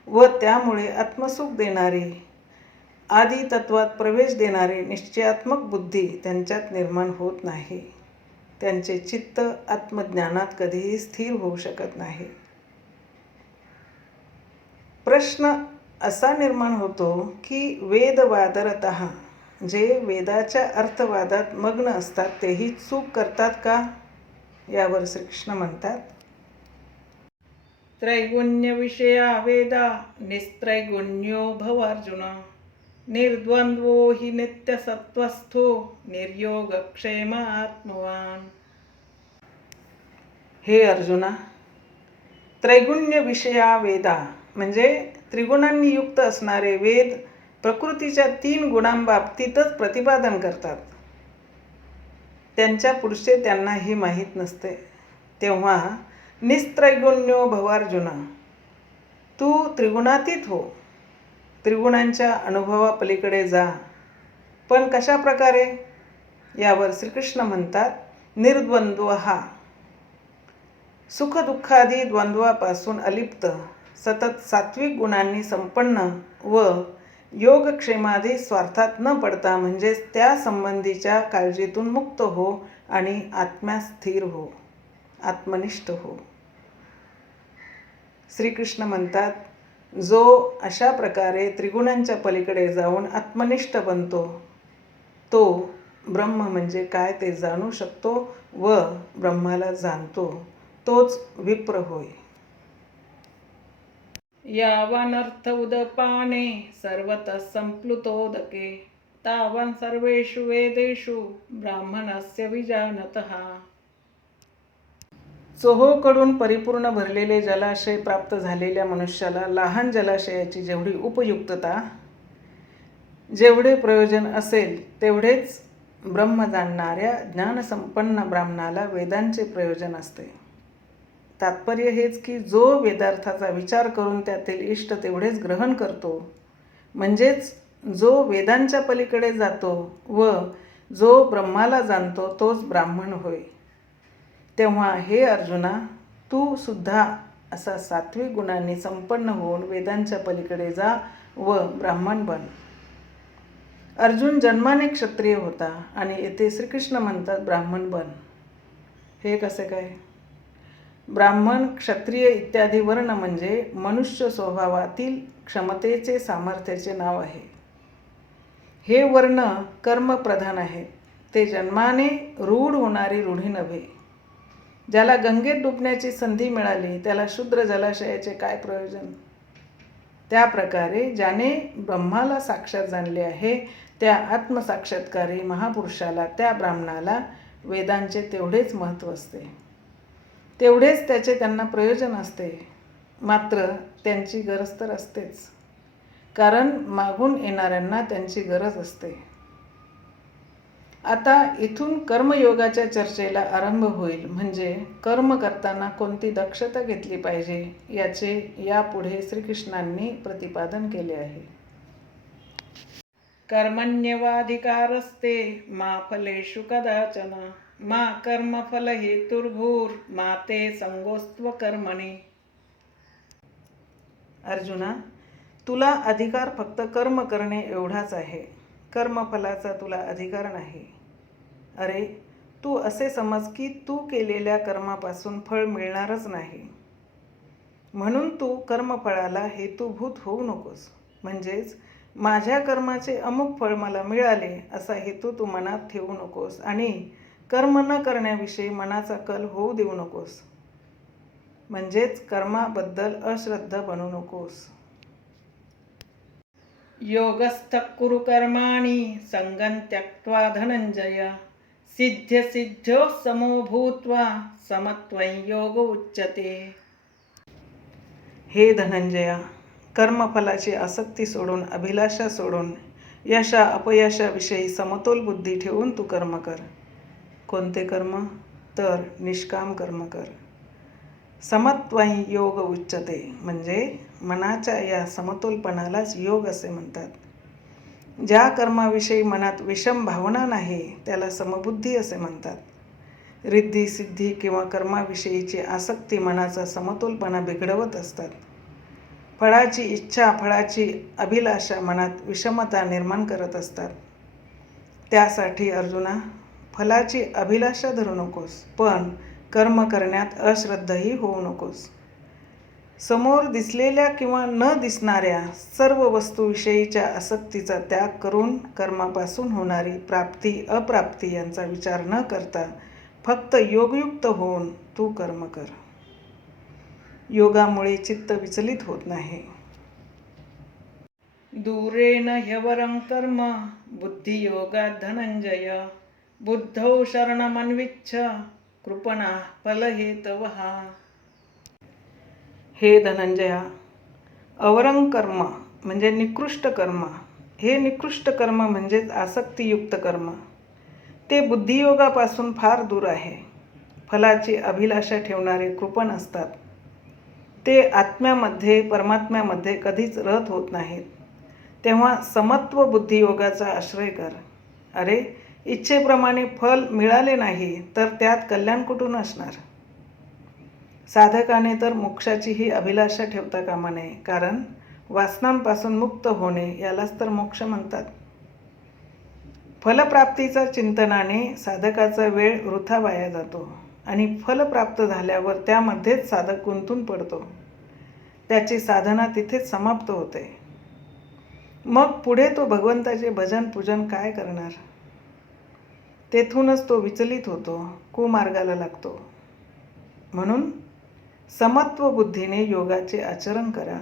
व त्यामुळे आत्मसुख देणारी, आदी तत्वात प्रवेश देणारी निश्चयात्मक बुद्धी त्यांच्यात निर्माण होत नाही. त्यांचे चित्त आत्मज्ञानात कधीही स्थिर होऊ शकत नाही. प्रश्न असा निर्माण होतो की वेदवादरतः जे वेदाच्या अर्थवादात मग्न असतात तेही चूक करतात का? यावर श्रीकृष्ण म्हणतात, त्रैगुण्य विषया वेदा निस्त्रैगुण्यो भवार्जुन निर्द्वंद्वो हि नित्यसत्वस्थो निर्योगक्षेम आत्मवान. हे अर्जुना, त्रैगुण्य विषया वेदा म्हणजे त्रिगुणांनी युक्त असणारे वेद प्रकृतीच्या 3 गुणांबाबतीतच प्रतिपादन करतात. त्यांच्या पुढचे त्यांनाही माहीत नसते. तेव्हा निस्त्रैगुण्यो भवार्जुना, तू त्रिगुणातीत हो, त्रिगुणांच्या अनुभवापलीकडे जा. पण कशा प्रकारे? यावर श्रीकृष्ण म्हणतात, निर्द्वंद्वहा, सुखदुःखादी द्वंद्वापासून अलिप्त, सतत सात्विक गुणांनी संपन्न व योगक्षेमादी स्वार्थात न पडता म्हणजेच त्या संबंधीच्या काळजीतून मुक्त हो आणि आत्म्यात स्थिर हो, आत्मनिष्ठ हो. श्रीकृष्ण म्हणतात, जो अशा प्रकारे त्रिगुणांच्या पलीकडे जाऊन आत्मनिष्ठ बनतो तो ब्रह्म म्हणजे काय ते जाणू शकतो व ब्रह्माला जाणतो, तोच विप्र होय. यावनर्थ उदपाने सर्वतः संप्लुतोदके तावन् सर्वेषु वेदेषु ब्राह्मणस्य विजानतः. चोहोकडून परिपूर्ण भरलेले जलाशय प्राप्त झालेल्या मनुष्याला लहान जलाशयाची जेवढी उपयुक्तता, जेवढे प्रयोजन असेल तेवढेच ब्रह्म जाणणाऱ्या ज्ञानसंपन्न ब्राह्मणाला वेदांचे प्रयोजन असते. तात्पर्य हेच की जो वेदार्थाचा विचार करून त्यातील इष्ट तेवढेच ग्रहण करतो, म्हणजेच जो वेदांच्या पलीकडे जातो व जो ब्रह्माला जाणतो तोच ब्राह्मण होय. तेव्हा हे अर्जुना, तू सुद्धा असा सात्विक गुणांनी संपन्न होऊन वेदांच्या पलीकडे जा व ब्राह्मण बन. अर्जुन जन्माने क्षत्रिय होता आणि येथे श्रीकृष्ण म्हणतात ब्राह्मण बन. हे कसे काय? ब्राह्मण, क्षत्रिय इत्यादी वर्ण म्हणजे मनुष्य स्वभावातील क्षमतेचे, सामर्थ्याचे नाव आहे. हे वर्ण कर्मप्रधान आहेत. ते जन्माने रूढ होणारी रूढी नव्हे. ज्याला गंगेत डुबण्याची संधी मिळाली त्याला शूद्र जलाशयाचे काय प्रयोजन? त्याप्रकारे ज्याने ब्रह्माला साक्षात जाणले आहे त्या आत्मसाक्षात्कारी महापुरुषाला, त्या ब्राह्मणाला वेदांचे तेवढेच महत्त्व असते, तेवढेच त्याचे त्यांना प्रयोजन असते. मात्र त्यांची गरज तर असतेच, कारण मागून येणाऱ्यांना त्यांची गरज असते. आता इथून कर्मयोगाच्या चर्चेला आरंभ होईल. म्हणजे कर्म करताना कोणती दक्षता घेतली पाहिजे याचे यापुढे श्रीकृष्णांनी प्रतिपादन केले आहे. कर्मण्येवाधिकारस्ते मा फलेषु कदाचन मा कर्मफल हेतुर्भूर्मा ते संगोऽस्त्व कर्मणि. अर्जुना, तुला अधिकार फक्त कर्म करणे एवढाच आहे. कर्मफलाचा तुला अधिकार नाही. अरे, तू असे समज की तू केलेल्या कर्मापासून फळ मिळणारच नाही. म्हणून तू कर्मफळाला हेतुभूत होऊ नकोस. म्हणजेच माझ्या कर्माचे अमुक फळ मला मिळाले असा हेतू तू मनात ठेवू नकोस आणि कर्म न करण्याविषयी मनाचा कल होऊ देऊ नकोस. म्हणजेच कर्माबद्दल अश्रद्ध बनू नकोस. योगस्थः कुरु कर्माणि संगं त्यक्त्वा धनंजय सिद्ध्यसिद्ध्योः समो भूत्वा समत्वं योग उच्यते. हे धनंजया, कर्मफलाची आसक्ती सोडून, अभिलाषा सोडून, यशा अपयशाविषयी समतोल बुद्धी ठेवून तू कर्म कर. कोणते कर्म? तर निष्काम कर्म कर. समत्वं योग उच्यते म्हणजे मनाच्या या समतोलपणालाच योग असे म्हणतात. ज्या कर्माविषयी मनात विषम भावना नाही त्याला समबुद्धी असे म्हणतात. रिद्धी सिद्धी किंवा कर्माविषयीची आसक्ती मनाचा समतोलपणा बिघडवत असतात. फळाची इच्छा, फळाची अभिलाषा मनात विषमता निर्माण करत असतात. त्यासाठी अर्जुना, फलाची अभिलाषा धरू नकोस, पण कर्म करण्यात अश्रद्धही होऊ नकोस. समोर दिसलेल्या किंवा न दिसणाऱ्या सर्व वस्तूविषयीच्या आसक्तीचा त्याग करून कर्मापासून होणारी प्राप्ती अप्राप्ती यांचा विचार न करता फक्त योगयुक्त होऊन तू कर्म कर. योगामुळे चित्त विचलित होत नाही. दूरेण ह्यवरं कर्म बुद्धियोगात् धनंजय बुद्धौ शरणमन्विच्छ कृपणाः फलहेतवः. हे धनंजया, अवरं कर्म म्हणजे निकृष्ट कर्म. हे निकृष्ट कर्म म्हणजेच आसक्तियुक्त कर्म. ते बुद्धियोगापासून फार दूर आहे. फलाची अभिलाषा ठेवणारे कृपण असतात. ते आत्म्यामध्ये, परमात्म्यामध्ये कधीच रत होत नाहीत. तेव्हा समत्व बुद्धियोगाचा आश्रय कर. अरे, इच्छेप्रमाणे फल मिळाले नाही तर त्यात कल्याण कुठून असणार? साधकाने तर मोक्षाचीही अभिलाषा ठेवता कामा नये, कारण वासनांपासून मुक्त होणे यालाच तर मोक्ष म्हणतात. फलप्राप्तीचा चिंतनाने साधकाचा वेळ वृथा वाया जातो आणि फल प्राप्त झाल्यावर त्यामध्येच साधक गुंतून पडतो. त्याची साधना तिथेच समाप्त होते. मग पुढे तो भगवंताचे भजन पूजन काय करणार? तेथूनच तो विचलित होतो, कुमार्गाला लागतो. म्हणून समत्व बुद्धीने योगाचे आचरण करा.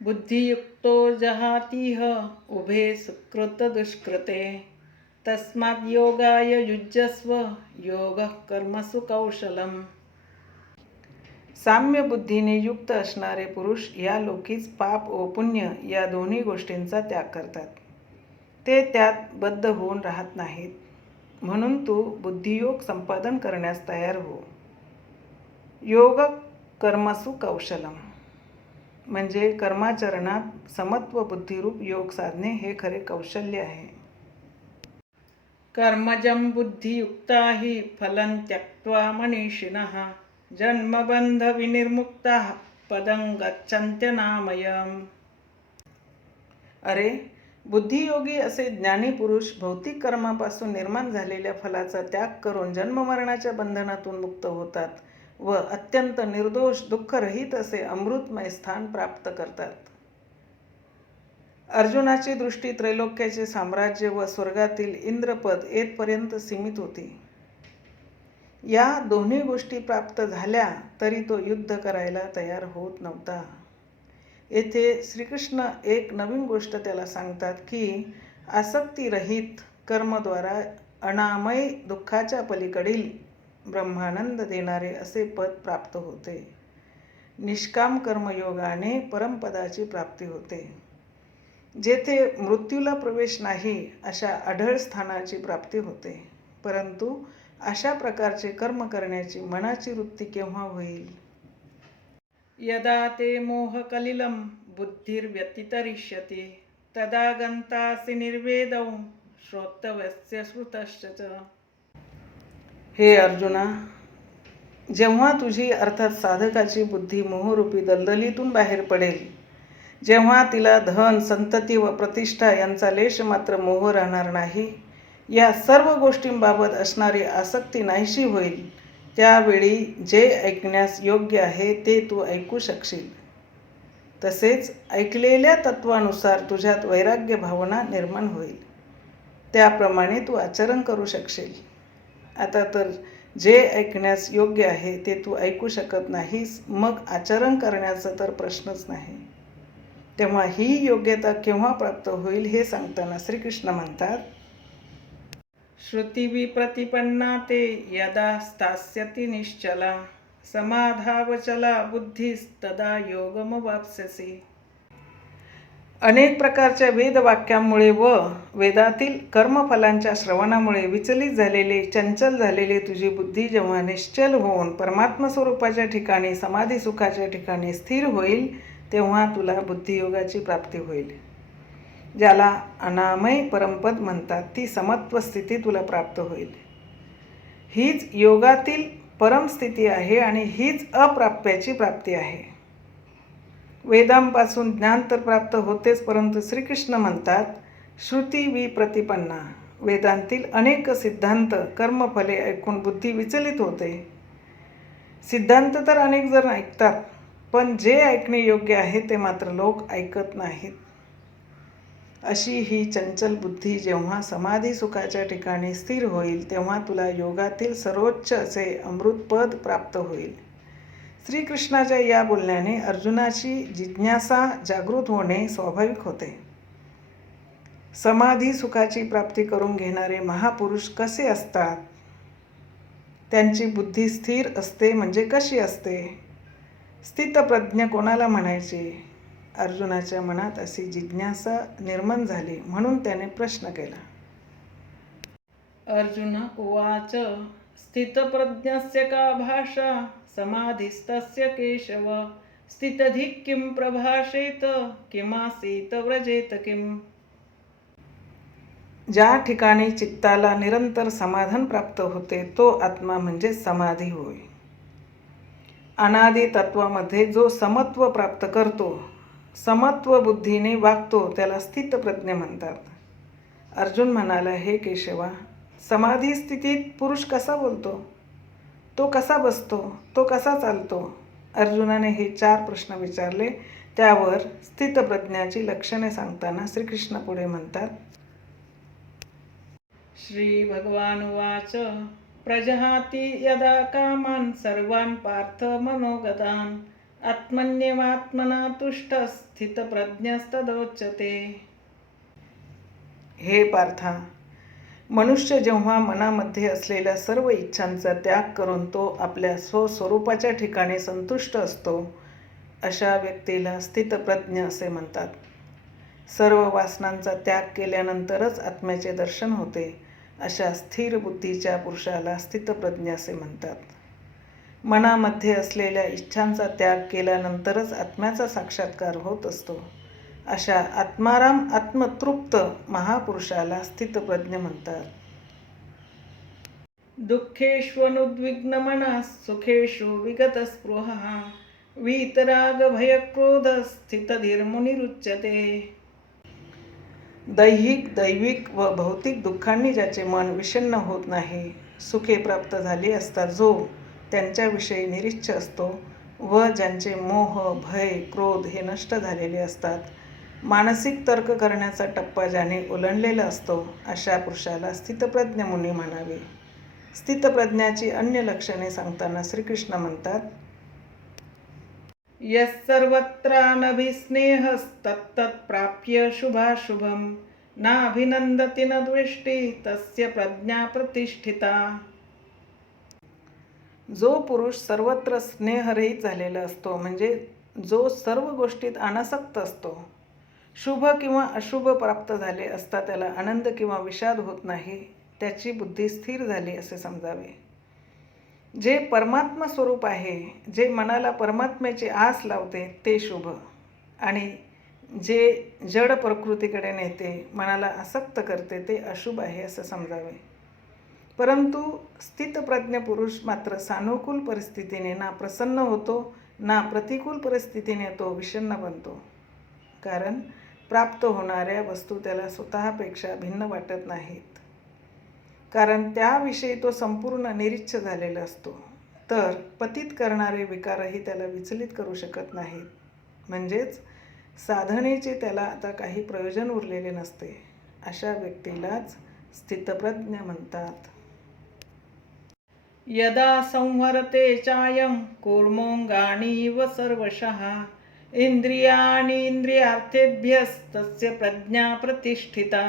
बुद्धियुक्तो जहातीह उभे सुकृत दुष्कृते तस्माद् योगाय युज्यस्व योगः कर्मसु कौशलम्. साम्य बुद्धीने युक्त असणारे पुरुष या लोकीच पाप व पुण्य या दोन्ही गोष्टींचा त्याग करतात. ते त्यात बद्ध होऊन राहत नाहीत. म्हणून तू बुद्धियोग संपादन करण्यास तयार हो. योग कर्मसु कौशलम म्हणजे कर्माचरणात समत्व बुद्धिरूप योग साधणे हे खरे कौशल्य आहे. कर्मजं बुद्धियुक्ता हि फलं त्यक्त्वा मनीषिणः जन्मबन्धविनिर्मुक्ताः पदं गच्छन्त्यनामयम्. अरे, बुद्धियोगी असे ज्ञानी पुरुष भौतिक कर्मापासून निर्माण झालेल्या फलाचा त्याग करून जन्ममरणाच्या बंधनातून मुक्त होतात व अत्यंत निर्दोष दुःखरहित असे अमृतमय स्थान प्राप्त करतात. अर्जुनाची दृष्टी त्रैलोक्याचे साम्राज्य व स्वर्गातील इंद्रपद येथपर्यंत सीमित होती. या दोन्ही गोष्टी प्राप्त झाल्या तरी तो युद्ध करायला तयार होत नव्हता. येथे श्रीकृष्ण एक नवीन गोष्ट त्याला सांगतात की आसक्तीरहित कर्मद्वारा अनामय दुःखाच्या पलीकडील ब्रह्मानंद देणारे असे पद प्राप्त होते. निष्काम कर्मयोगाने परमपदाची प्राप्ती होते. जेथे मृत्यूला प्रवेश नाही अशा अढळ स्थानाची प्राप्ती होते. परंतु अशा प्रकारचे कर्म करण्याची मनाची वृत्ती केव्हा होईल? यदा ते मोहकलिलं बुद्धिर्व्यतितरिष्यति तदा गन्तासि निर्वेदौ श्रोतव्यस्य श्रुतश्च च. हे अर्जुना, जेव्हा तुझी अर्थात साधकाची बुद्धी मोहरूपी दलदलीतून बाहेर पडेल, जेव्हा तिला धन, संतती व प्रतिष्ठा यांचा लेश मात्र मोह राहणार नाही, या सर्व गोष्टींबाबत असणारी आसक्ती नाहीशी होईल, त्यावेळी जे ऐकण्यास योग्य आहे ते तू ऐकू शकशील. तसेच ऐकलेल्या तत्वानुसार तुझ्यात वैराग्य भावना निर्माण होईल. त्याप्रमाणे तू आचरण करू शकशील. आता तर जे ऐकण्यास योग्य आहे ते तू ऐकू शकत नाहीस, मग आचरण करण्याचा तर प्रश्नच नाही. तेव्हा ही योग्यता केव्हा प्राप्त होईल हे सांगताना श्रीकृष्ण म्हणतात, श्रुतिविप्रतिपन्ना ते यदा स्थास्यति निश्चला समाधावचला बुद्धिस्तदा योगमवाप्स्यसि. अनेक प्रकारच्या वेदवाक्यांमुळे व वेदातील कर्मफलांच्या श्रवणामुळे विचलित झालेली, चंचल झालेली तुझी बुद्धी जेव्हा निश्चल होऊन परमात्मस्वरूपाच्या ठिकाणी, समाधी सुखाच्या ठिकाणी स्थिर होईल, तेव्हा तुला बुद्धियोगाची प्राप्ती होईल. ज्याला अनामय परमपद म्हणतात ती समत्व स्थिती तुला प्राप्त होईल. हीच योगातील परमस्थिती आहे आणि हीच अप्राप्याची प्राप्ती आहे. वेदांपासून ज्ञान तर प्राप्त होतेच, परंतु श्रीकृष्ण म्हणतात श्रुती विप्रतिपन्ना. वेदांतील अनेक सिद्धांत, कर्मफले ऐकून बुद्धी विचलित होते. सिद्धांत तर अनेक जण ऐकतात, पण जे ऐकणे योग्य आहे ते मात्र लोक ऐकत नाहीत. अशी ही चंचल बुद्धी जेव्हा समाधी सुखाच्या ठिकाणी स्थिर होईल, तेव्हा तुला योगातील सर्वोच्च असे अमृतपद प्राप्त होईल. श्रीकृष्णाच्या या बोलण्याने अर्जुनाची जिज्ञासा जागृत होणे स्वाभाविक होते. समाधी सुखाची प्राप्ती करून घेणारे महापुरुष कसे असतात? त्यांची बुद्धी स्थिर असते म्हणजे कशी असते? स्थितप्रज्ञ कोणाला म्हणायचे? अर्जुनाच्या मनात अशी जिज्ञासा निर्माण झाली, म्हणून त्याने प्रश्न केला. अर्जुन उवाच स्थितप्रज्ञस्य का भाषा समाधिस्तस्य केशव स्थितधिः किं प्रभाषेत किमासीत व्रजेत किम्. ज्या ठिकाणी चित्ताला निरंतर समाधान प्राप्त होते तो आत्मा म्हणजे समाधी होय. अनादि तत्वामध्ये जो समत्व प्राप्त करतो, समत्व बुद्धीने वागतो, त्याला स्थितप्रज्ञ म्हणतात. अर्जुन म्हणाला, हे केशवा, समाधी स्थितीत पुरुष कसा बोलतो? तो कसा बसतो? तो कसा चालतो? अर्जुनाने हे 4 प्रश्न विचारले. त्यावर स्थितप्रज्ञाची लक्षणे सांगताना श्रीकृष्ण पुढे म्हणतात, श्री भगवान उवाच प्रजहाति यदा कामान् सर्वान् पार्थ मनोगतान् आत्मन्येवात्मना तुष्टः स्थितप्रज्ञस्तदोच्यते. हे पार्था, मनुष्य जेव्हा मनामध्ये असलेल्या सर्व इच्छांचा त्याग करून तो आपल्या स्वस्वरूपाच्या ठिकाणी संतुष्ट असतो, अशा व्यक्तीला स्थितप्रज्ञ असे म्हणतात. सर्व वासनांचा त्याग केल्यानंतरच आत्म्याचे दर्शन होते, अशा स्थिर बुद्धीच्या पुरुषाला स्थितप्रज्ञ असे म्हणतात. मनामध्ये असलेल्या इच्छांचा त्याग केल्यानंतरच आत्म्याचा साक्षात्कार होत असतो. अशा आत्माराम आत्मतृप्त महापुरुषाला स्थितप्रज्ञ म्हणतात. दुःखेष्वनुद्विग्नमनः सुखेषु विगतस्पृहः वीतरागभयक्रोधस्थितधीर्मुनिरुच्यते. दैहिक, व भौतिक दुःखांनी ज्याचे मन विषण्ण होत नाही, सुखे प्राप्त झाली असता जो त्यांच्याविषयी निरीच्छ असतो व ज्यांचे मोह, भय, क्रोध हे नष्ट झालेले असतात, मानसिक तर्क करण्याचा टप्पा ज्याने ओलांडलेला असतो, अशा पुरुषाला स्थितप्रज्ञ मुनी म्हणावे. स्थितप्रज्ञाची अन्य लक्षणे सांगताना श्रीकृष्ण म्हणतात, यस्सर्वत्रानभिस्नेहस्तत्तत्प्राप्य शुभाशुभं नाभिनन्दति न द्वेष्टि तस्य प्रज्ञा प्रतिष्ठिता. जो पुरुष सर्वत्र स्नेहरहित झालेला असतो, म्हणजे जो सर्व गोष्टीत अनासक्त असतो, शुभ किंवा अशुभ प्राप्त झाले असता त्याला आनंद किंवा विषाद होत नाही, त्याची बुद्धी स्थिर झाली असे समजावे. जे परमात्मा स्वरूप आहे, जे मनाला परमात्म्याची आस लावते ते शुभ, आणि जे जड प्रकृतीकडे नेते, मनाला आसक्त करते ते अशुभ आहे असं समजावे. परंतु स्थितप्रज्ञ पुरुष मात्र सानुकूल परिस्थितीने ना प्रसन्न होतो ना प्रतिकूल परिस्थितीने तो विषण्ण बनतो, कारण प्राप्त होणाऱ्या वस्तू त्याला स्वतःपेक्षा भिन्न वाटत नाहीत, कारण त्याविषयी तो संपूर्ण निरीच्छ झालेला असतो. तर पतित करणारे विकारही त्याला विचलित करू शकत नाहीत, म्हणजेच साधनेचे त्याला आता काही प्रयोजन उरलेले नसते. अशा व्यक्तीलाच स्थितप्रज्ञ म्हणतात. यदा संहरते चायं कूर्मोऽङ्गानीव सर्वशः इन्द्रियाणीन्द्रियार्थेभ्यस्तस्य प्रज्ञा प्रतिष्ठिता.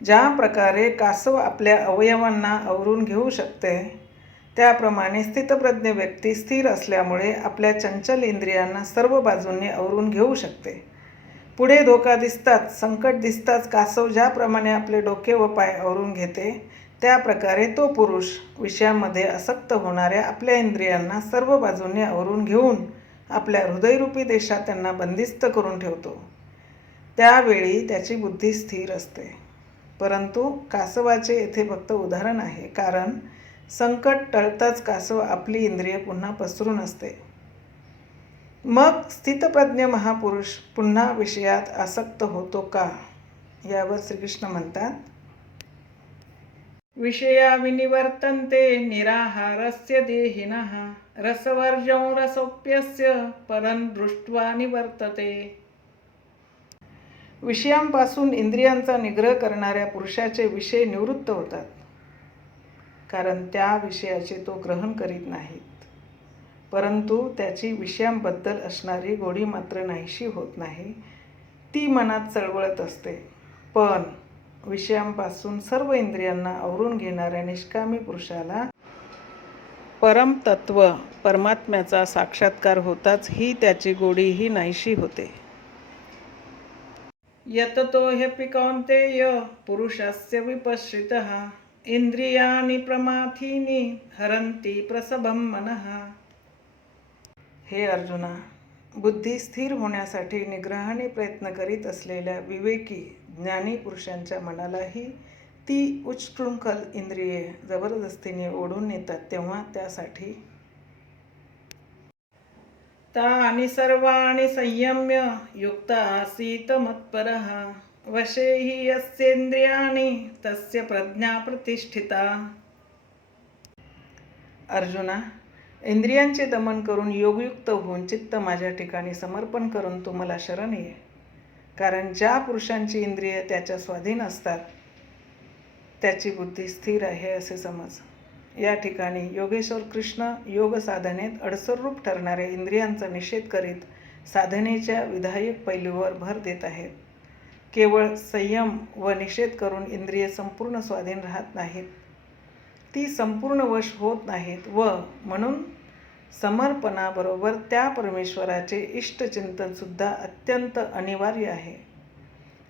ज्या प्रकारे कासव आपल्या अवयवांना आवरून घेऊ शकते, त्याप्रमाणे स्थितप्रज्ञ व्यक्ती स्थिर असल्यामुळे आपल्या चंचल इंद्रियांना सर्व बाजूंनी आवरून घेऊ शकते. पुढे धोका दिसताच, संकट दिसताच कासव ज्याप्रमाणे आपले डोके व पाय आवरून घेते, त्या प्रकारे तो पुरुष विषयांमध्ये आसक्त होणाऱ्या आपल्या इंद्रियांना सर्व बाजूंनी आवरून घेऊन आपल्या हृदयरूपी देशात त्यांना बंदिस्त करून ठेवतो. त्यावेळी त्याची बुद्धी स्थिर असते. परंतु कासवाचे येथे फक्त उदाहरण आहे, कारण संकट टळताच कासव आपली इंद्रिय पुन्हा पसरून असते. मग स्थितप्रज्ञ महापुरुष पुन्हा विषयात आसक्त होतो का, यावर श्रीकृष्ण म्हणतात, विषया विनिवर्तन्ते निराहारस्य देहिनः रसवर्जं रसोप्यस्य परं दृष्ट्वा निवर्तते. विषयांपासून इंद्रियांचा निग्रह करणाऱ्या पुरुषाचे विषय निवृत्त होतात, कारण त्या विषयाचे तो ग्रहण करीत नाहीत. परंतु त्याची विषयांबद्दल असणारी गोडी मात्र नाहीशी होत नाही, ती मनात चळवळत असते. पण विषयांपासून सर्व इंद्रियांना आवरून घेणाऱ्या निष्कामी पुरुषाला परमतत्व परमात्म्याचा साक्षात्कार होताच ही त्याची गोडीही नाहीशी होते. यततो ह्यपि कौन्तेय पुरुषस्य विपश्रितः इंद्रियाणि प्रमाथीनि हरन्ति प्रसभं मनः. हे अर्जुना, बुद्धी स्थिर होण्यासाठी निग्रहाने प्रयत्न करीत असलेल्या विवेकी ज्ञानी पुरुषांच्या मनालाही ती उच्छृंखल इंद्रिये जबरदस्तीने ओढून नेतात, तेव्हा त्यासाठी तानि सर्वाणि संयम्य युक्त आसीत मत्परः वशे हि यस्येन्द्रियाणि तस्य प्रज्ञा प्रतिष्ठिता. अर्जुना, इंद्रियांचे दमन करून योगयुक्त होऊन चित्त माझ्या ठिकाणी समर्पण करून तू मला शरण ये, कारण ज्या पुरुषांची इंद्रिय त्याच्या स्वाधीन असतात त्याची बुद्धी स्थिर आहे असे समज. या ठिकाणी योगेश्वर कृष्ण योग साधनेत अडसररूप ठरणाऱ्या इंद्रियांचा निषेध करीत साधनेच्या विधायक पैलूवर भर देत आहेत. केवळ संयम व निषेध करून इंद्रिय संपूर्ण स्वाधीन राहत नाहीत, ती संपूर्ण वश होत नाहीत, व म्हणून समर्पणाबरोबर त्या परमेश्वराचे इष्टचिंतनसुद्धा अत्यंत अनिवार्य आहे.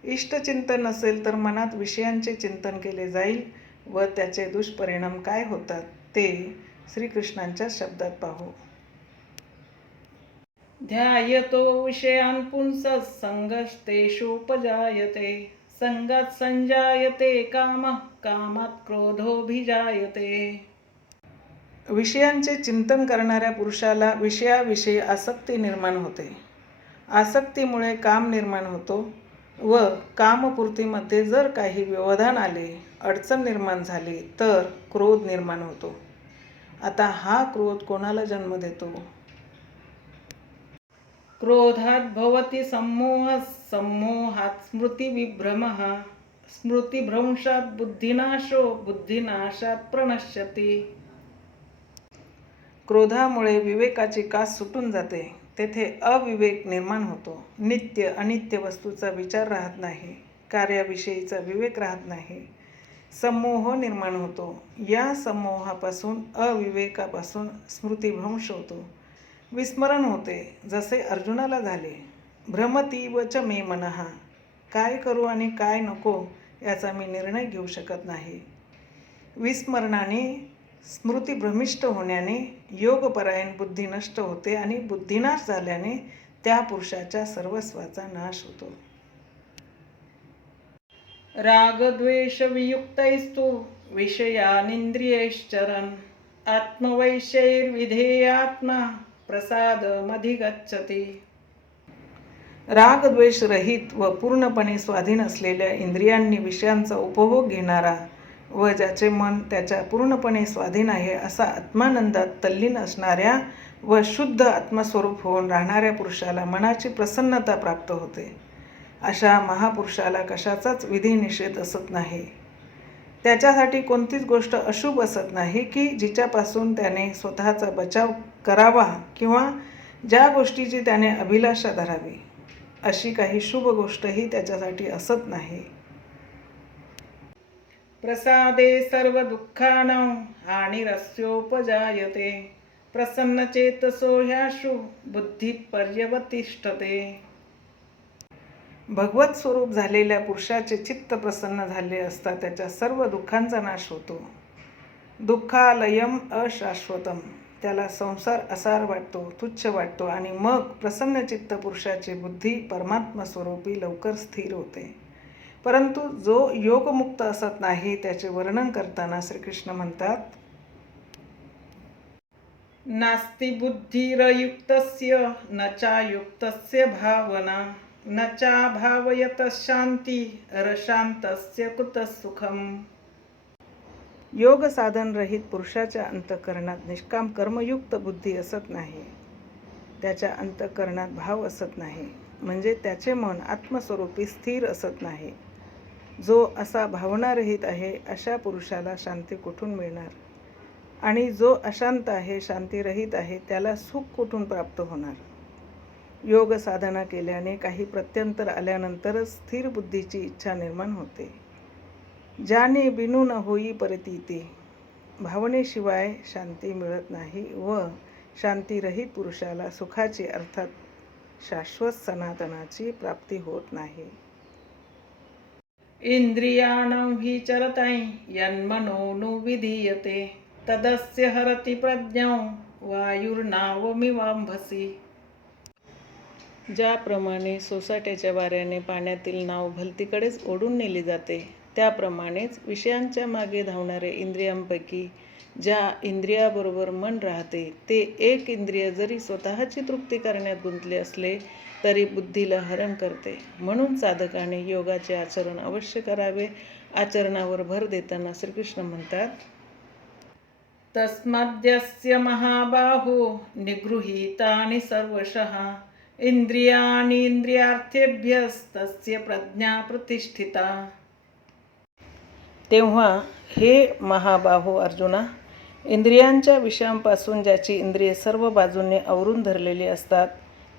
इष्टचिंतन नसेल तर मनात विषयांचे चिंतन केले जाईल व त्याचे दुष्परिणाम काय होतात ते श्रीकृष्णांच्या शब्दात पाहू. ध्यायतो विषयान् पुंसः संगस्तेषुपजायते संगात् संजायते कामः कामात् क्रोधोऽभिजायते. विषयांचे चिंतन करणाऱ्या पुरुषाला विषयाविषयी आसक्ती निर्माण होते. आसक्तीमुळे काम निर्माण होतो व कामपूर्तीमध्ये जर काही व्यवधान आले, अडचण निर्माण झाली तर क्रोध निर्माण होतो. आता हा क्रोध कोणाला जन्म देतो? क्रोधात् भवति सम्मोहः सम्मोहात् स्मृतिविभ्रमः स्मृतिभ्रंशात् बुद्धिनाशो बुद्धिनाशात् प्रणश्यति. क्रोधामुळे विवेकाची कास सुटून जाते. तेथे अविवेक निर्माण होतो. नित्य अनित्य वस्तूचा विचार राहत नाही. कार्याविषयीचा विवेक राहत नाही. संमोह निर्माण होतो. या संमोहापासून अविवेकापासून स्मृतिभ्रंश होतो. विस्मरण होते, जसे अर्जुनाला झाले. भ्रमतीव च मे मनः. काय करू आणि काय नको याचा मी निर्णय घेऊ शकत नाही. विस्मरणाने स्मृतिभ्रमिष्ट होण्याने योगपरायण बुद्धी नष्ट होते आणि बुद्धिनाश झाल्याने त्या पुरुषाच्या सर्वस्वाचा नाश होतो. रागद्वेषवियुक्तैस्तु विषयानिन्द्रियैश्चरन् आत्मवैश्यैर्विधेयात्मा प्रसादमधिगच्छति. रागद्वेष रहित व पूर्णपणे स्वाधीन असलेल्या इंद्रियांनी विषयांचा उपभोग घेणारा व ज्याचे मन त्याच्या पूर्णपणे स्वाधीन आहे असा आत्मानंदात तल्लीन असणाऱ्या व शुद्ध आत्मस्वरूप होऊन राहणाऱ्या पुरुषाला मनाची प्रसन्नता प्राप्त होते. अशा महापुरुषाला कशाचाच विधी निषेध असत नाही. त्याच्यासाठी कोणतीच गोष्ट अशुभ असत नाही की जिच्यापासून त्याने स्वतःचा बचाव करावा किंवा ज्या गोष्टीची त्याने अभिलाषा धरावी अशी काही शुभ गोष्टही त्याच्यासाठी असत नाही. प्रसादे सर्व दुःखानां हानिरस्योपजायते प्रसन्नचेतसो ह्याशु बुद्धिः पर्यवतिष्ठते. भगवत स्वरूप झालेल्या पुरुषाचे चित्त प्रसन्न झाले असता त्याच्या सर्व दुःखांचा नाश होतो. दुःखालयम अशाश्वतम. त्याला संसार असार वाटतो, तुच्छ वाटतो आणि मग प्रसन्नचित्त पुरुषाची बुद्धी परमात्मा स्वरूपी लवकर स्थिर होते. परंतु जो योगमुक्त असत नाही त्याचे वर्णन करताना श्रीकृष्ण म्हणतात, नास्ति बुद्धिरयुक्तस्य न चायुक्तस्य भावना न चाभावयतः शांती अशांतस्य कुतः सुखम. योग साधन रहित पुरुषाच्या अंतःकरणात निष्काम कर्मयुक्त बुद्धी असत नाही. त्याच्या अंतःकरणात भाव असत नाही, म्हणजे त्याचे मन आत्मस्वरूपी स्थिर असत नाही. जो असा भावनारहित आहे अशा पुरुषाला शांती कुठून मिळणार? आणि जो अशांत आहे, शांतीरहित आहे, त्याला सुख कुठून प्राप्त होणार? योग साधना केल्याने काही प्रत्यंतर आल्यानंतरच स्थिर बुद्धीची इच्छा निर्माण होते. ज्याने बिनू न होई परतीते. भावनेशिवाय शांती मिळत नाही व शांतीरहित पुरुषाला सुखाची अर्थात शाश्वत सनातनाची प्राप्ती होत नाही. इंद्रियाणां हि चरतै यन्मनोनुविधीयते तदस्य हरति प्रज्ञां वायुर्नावमिवांभसि. ज्याप्रमाणे सोसाट्याच्या वाऱ्याने पाण्यातील नाव भलतीकडेच ओढून नेली जाते, त्याप्रमाणेच विषयांच्या मागे धावणारे इंद्रियांपैकी ज्या इंद्रियाबरोबर मन राहते ते एक इंद्रिय जरी स्वतःची तृप्ती करण्यात गुंतले असले तरी बुद्धीला हरण करते. म्हणून साधकाने योगाचे आचरण अवश्य करावे. आचरणावर भर देताना श्रीकृष्ण म्हणतात, तस्माद्यस्य महाबाहो निगृहीतानि सर्वशः इंद्रियाणि इंद्रियार्थेभ्यस्तस्य प्रज्ञा प्रतिष्ठिता. तेव्हा हे महाबाहो अर्जुना, इंद्रियांच्या विषयांपासून ज्याची इंद्रिये सर्व बाजूंनी आवरून धरलेली असतात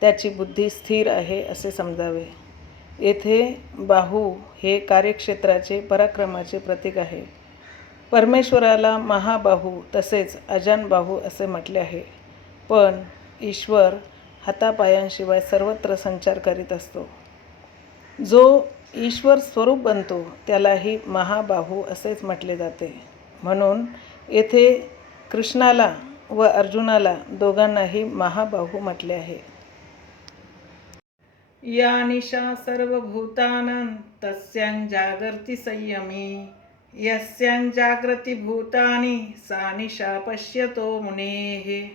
त्याची बुद्धी स्थिर आहे असे समजावे. येथे बाहू हे कार्यक्षेत्राचे पराक्रमाचे प्रतीक आहे. परमेश्वराला महाबाहू तसेच अजानबाहू असे म्हटले आहे. पण ईश्वर हातापायांशिवाय सर्वत्र संचार करीत असतो. जो ईश्वर स्वरूप बनतो त्यालाही महाबाहू असेच म्हटले जाते. म्हणून येथे कृष्णाला व अर्जुनाला दोघांनाही महाबाहू म्हटले आहे. या निशा सर्वभूतानां तस्यां जागर्ति संयमी यस्यां जागृती भूतानि सा निशा पश्यतो मुनेः.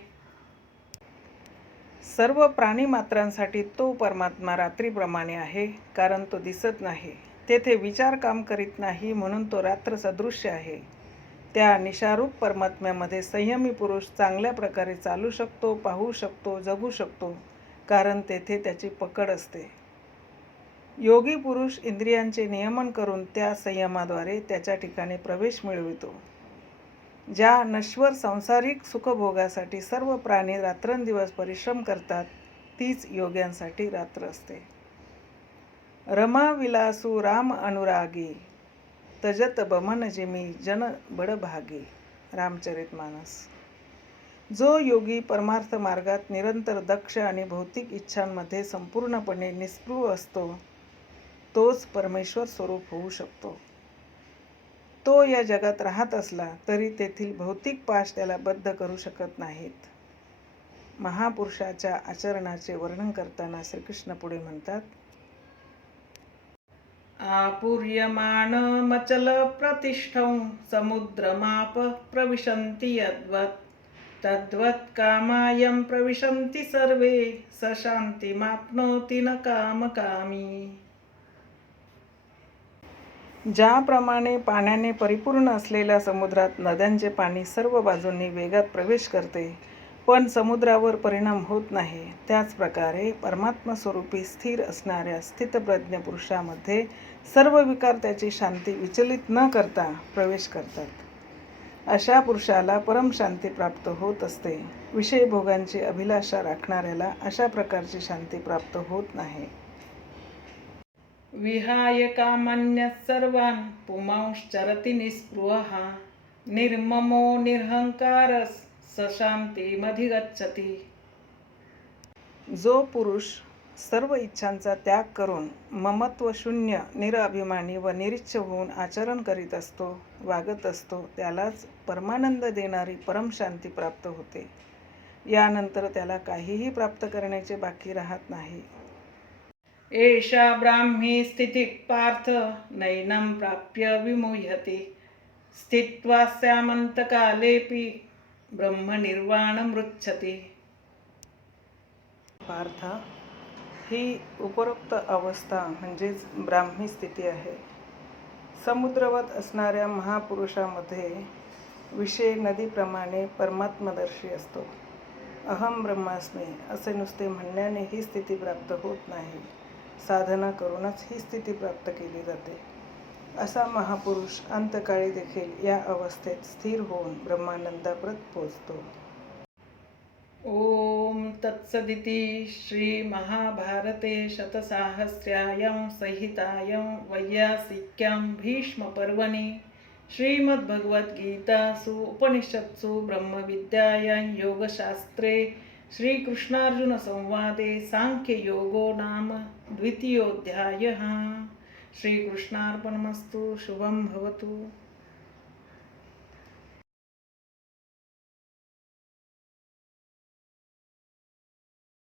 सर्व प्राणीमात्रांसाठी तो परमात्मा रात्रीप्रमाणे आहे, कारण तो दिसत नाही. तेथे विचार काम करीत नाही, म्हणून तो रात्र सदृश्य आहे. त्या निशारूप परमात्म्यामध्ये संयमी पुरुष चांगल्या प्रकारे चालू शकतो, पाहू शकतो, जगू शकतो, कारण तेथे त्याची पकड असते. योगी पुरुष इंद्रियांचे नियमन करून त्या संयमाद्वारे त्याच्या ठिकाणी प्रवेश मिळवितो. ज्या नश्वर सांसारिक सुखभोगासाठी सर्व प्राणी रात्रंदिवस परिश्रम करतात, तीच योग्यांसाठी रात्र असते. रमा विलासू राम अनुरागी तजत बमन जिमी जन बडभागी. रामचरितमानस. जो योगी परमार्थ मार्गात निरंतर दक्ष आणि भौतिक इच्छांमध्ये संपूर्णपणे निस्पृह असतो, तोच परमेश्वर स्वरूप होऊ शकतो. तो या जगात राहत असला तरी तेथील भौतिक पाश त्याला बद्ध करू शकत नाहीत. महापुरुषाच्या आचरणाचे वर्णन करताना श्रीकृष्ण पुढे म्हणतात, आपूर्यमाणमचल प्रतिष्ठं समुद्रमाप प्रविशन्ति यद्वत् तद्वत् कामायं प्रविशन्ति सर्वे स शान्तिमाप्नोति न कामकामी. ज्याप्रमाणे पाण्याने परिपूर्ण असलेल्या समुद्रात नद्यांचे पाणी सर्व बाजूंनी वेगात प्रवेश करते, पण समुद्रावर परिणाम होत नाही, त्याच प्रकारे परमात्मस्वरूपी स्थिर असणाऱ्या स्थितप्रज्ञ पुरुषामध्ये सर्व विकार त्याची शांती विचलित न करता प्रवेश करतात. अशा पुरुषाला परमशांती प्राप्त होत असते. विषयभोगांची अभिलाषा राखणाऱ्याला अशा प्रकारची शांती प्राप्त होत नाही. विहाय कामान्यः सर्वान् पुमांश्चरति निःस्पृहः निर्ममो निरहंकारः स शान्तिमधिगच्छति. जो पुरुष सर्व इच्छांचा त्याग करून ममत्व शून्य, निराभिमानी व निरीच्छ होऊन आचरण करीत असतो, वागत असतो, त्यालाच परमानंद देणारी परमशांती प्राप्त होते. यानंतर त्याला काहीही प्राप्त करण्याचे बाकी राहत नाही. एषा ब्राह्मी स्थितिः पार्थ नैनं प्राप्य विमुह्यति स्थित्वा स्यामन्तकालेऽपि ब्रह्मनिर्वाणमृच्छति. पार्थ, ही उपरोक्त अवस्था म्हणजेच ब्राह्मी स्थिती आहे. समुद्रवत असणाऱ्या महापुरुषामध्ये विषय नदीप्रमाणे परमात्मदर्शी असतो. अहम ब्रह्मास्मी असे नुसते म्हणण्याने ही स्थिती प्राप्त होत नाही. साधना करूनच ही स्थिती प्राप्त केली जाते. असा महापुरुष अंतकाळी देखील या अवस्थेत स्थिर होऊन ब्रह्मानंदाप्रत पोचतो. ओम तत्सदिति श्रीमहाभारते शतसाहस्र्यायां संहितायां वैयासिक्यां भीष्मपर्वणि श्रीमद्भगवद्गीतासु उपनिषत्सु ब्रह्मविद्यायां योगशास्त्रे श्रीकृष्णार्जुनसंवादे सांख्ययोगो नाम द्वितीयोऽध्यायः. श्रीकृष्णार्पणमस्तु. शुभं भवतु.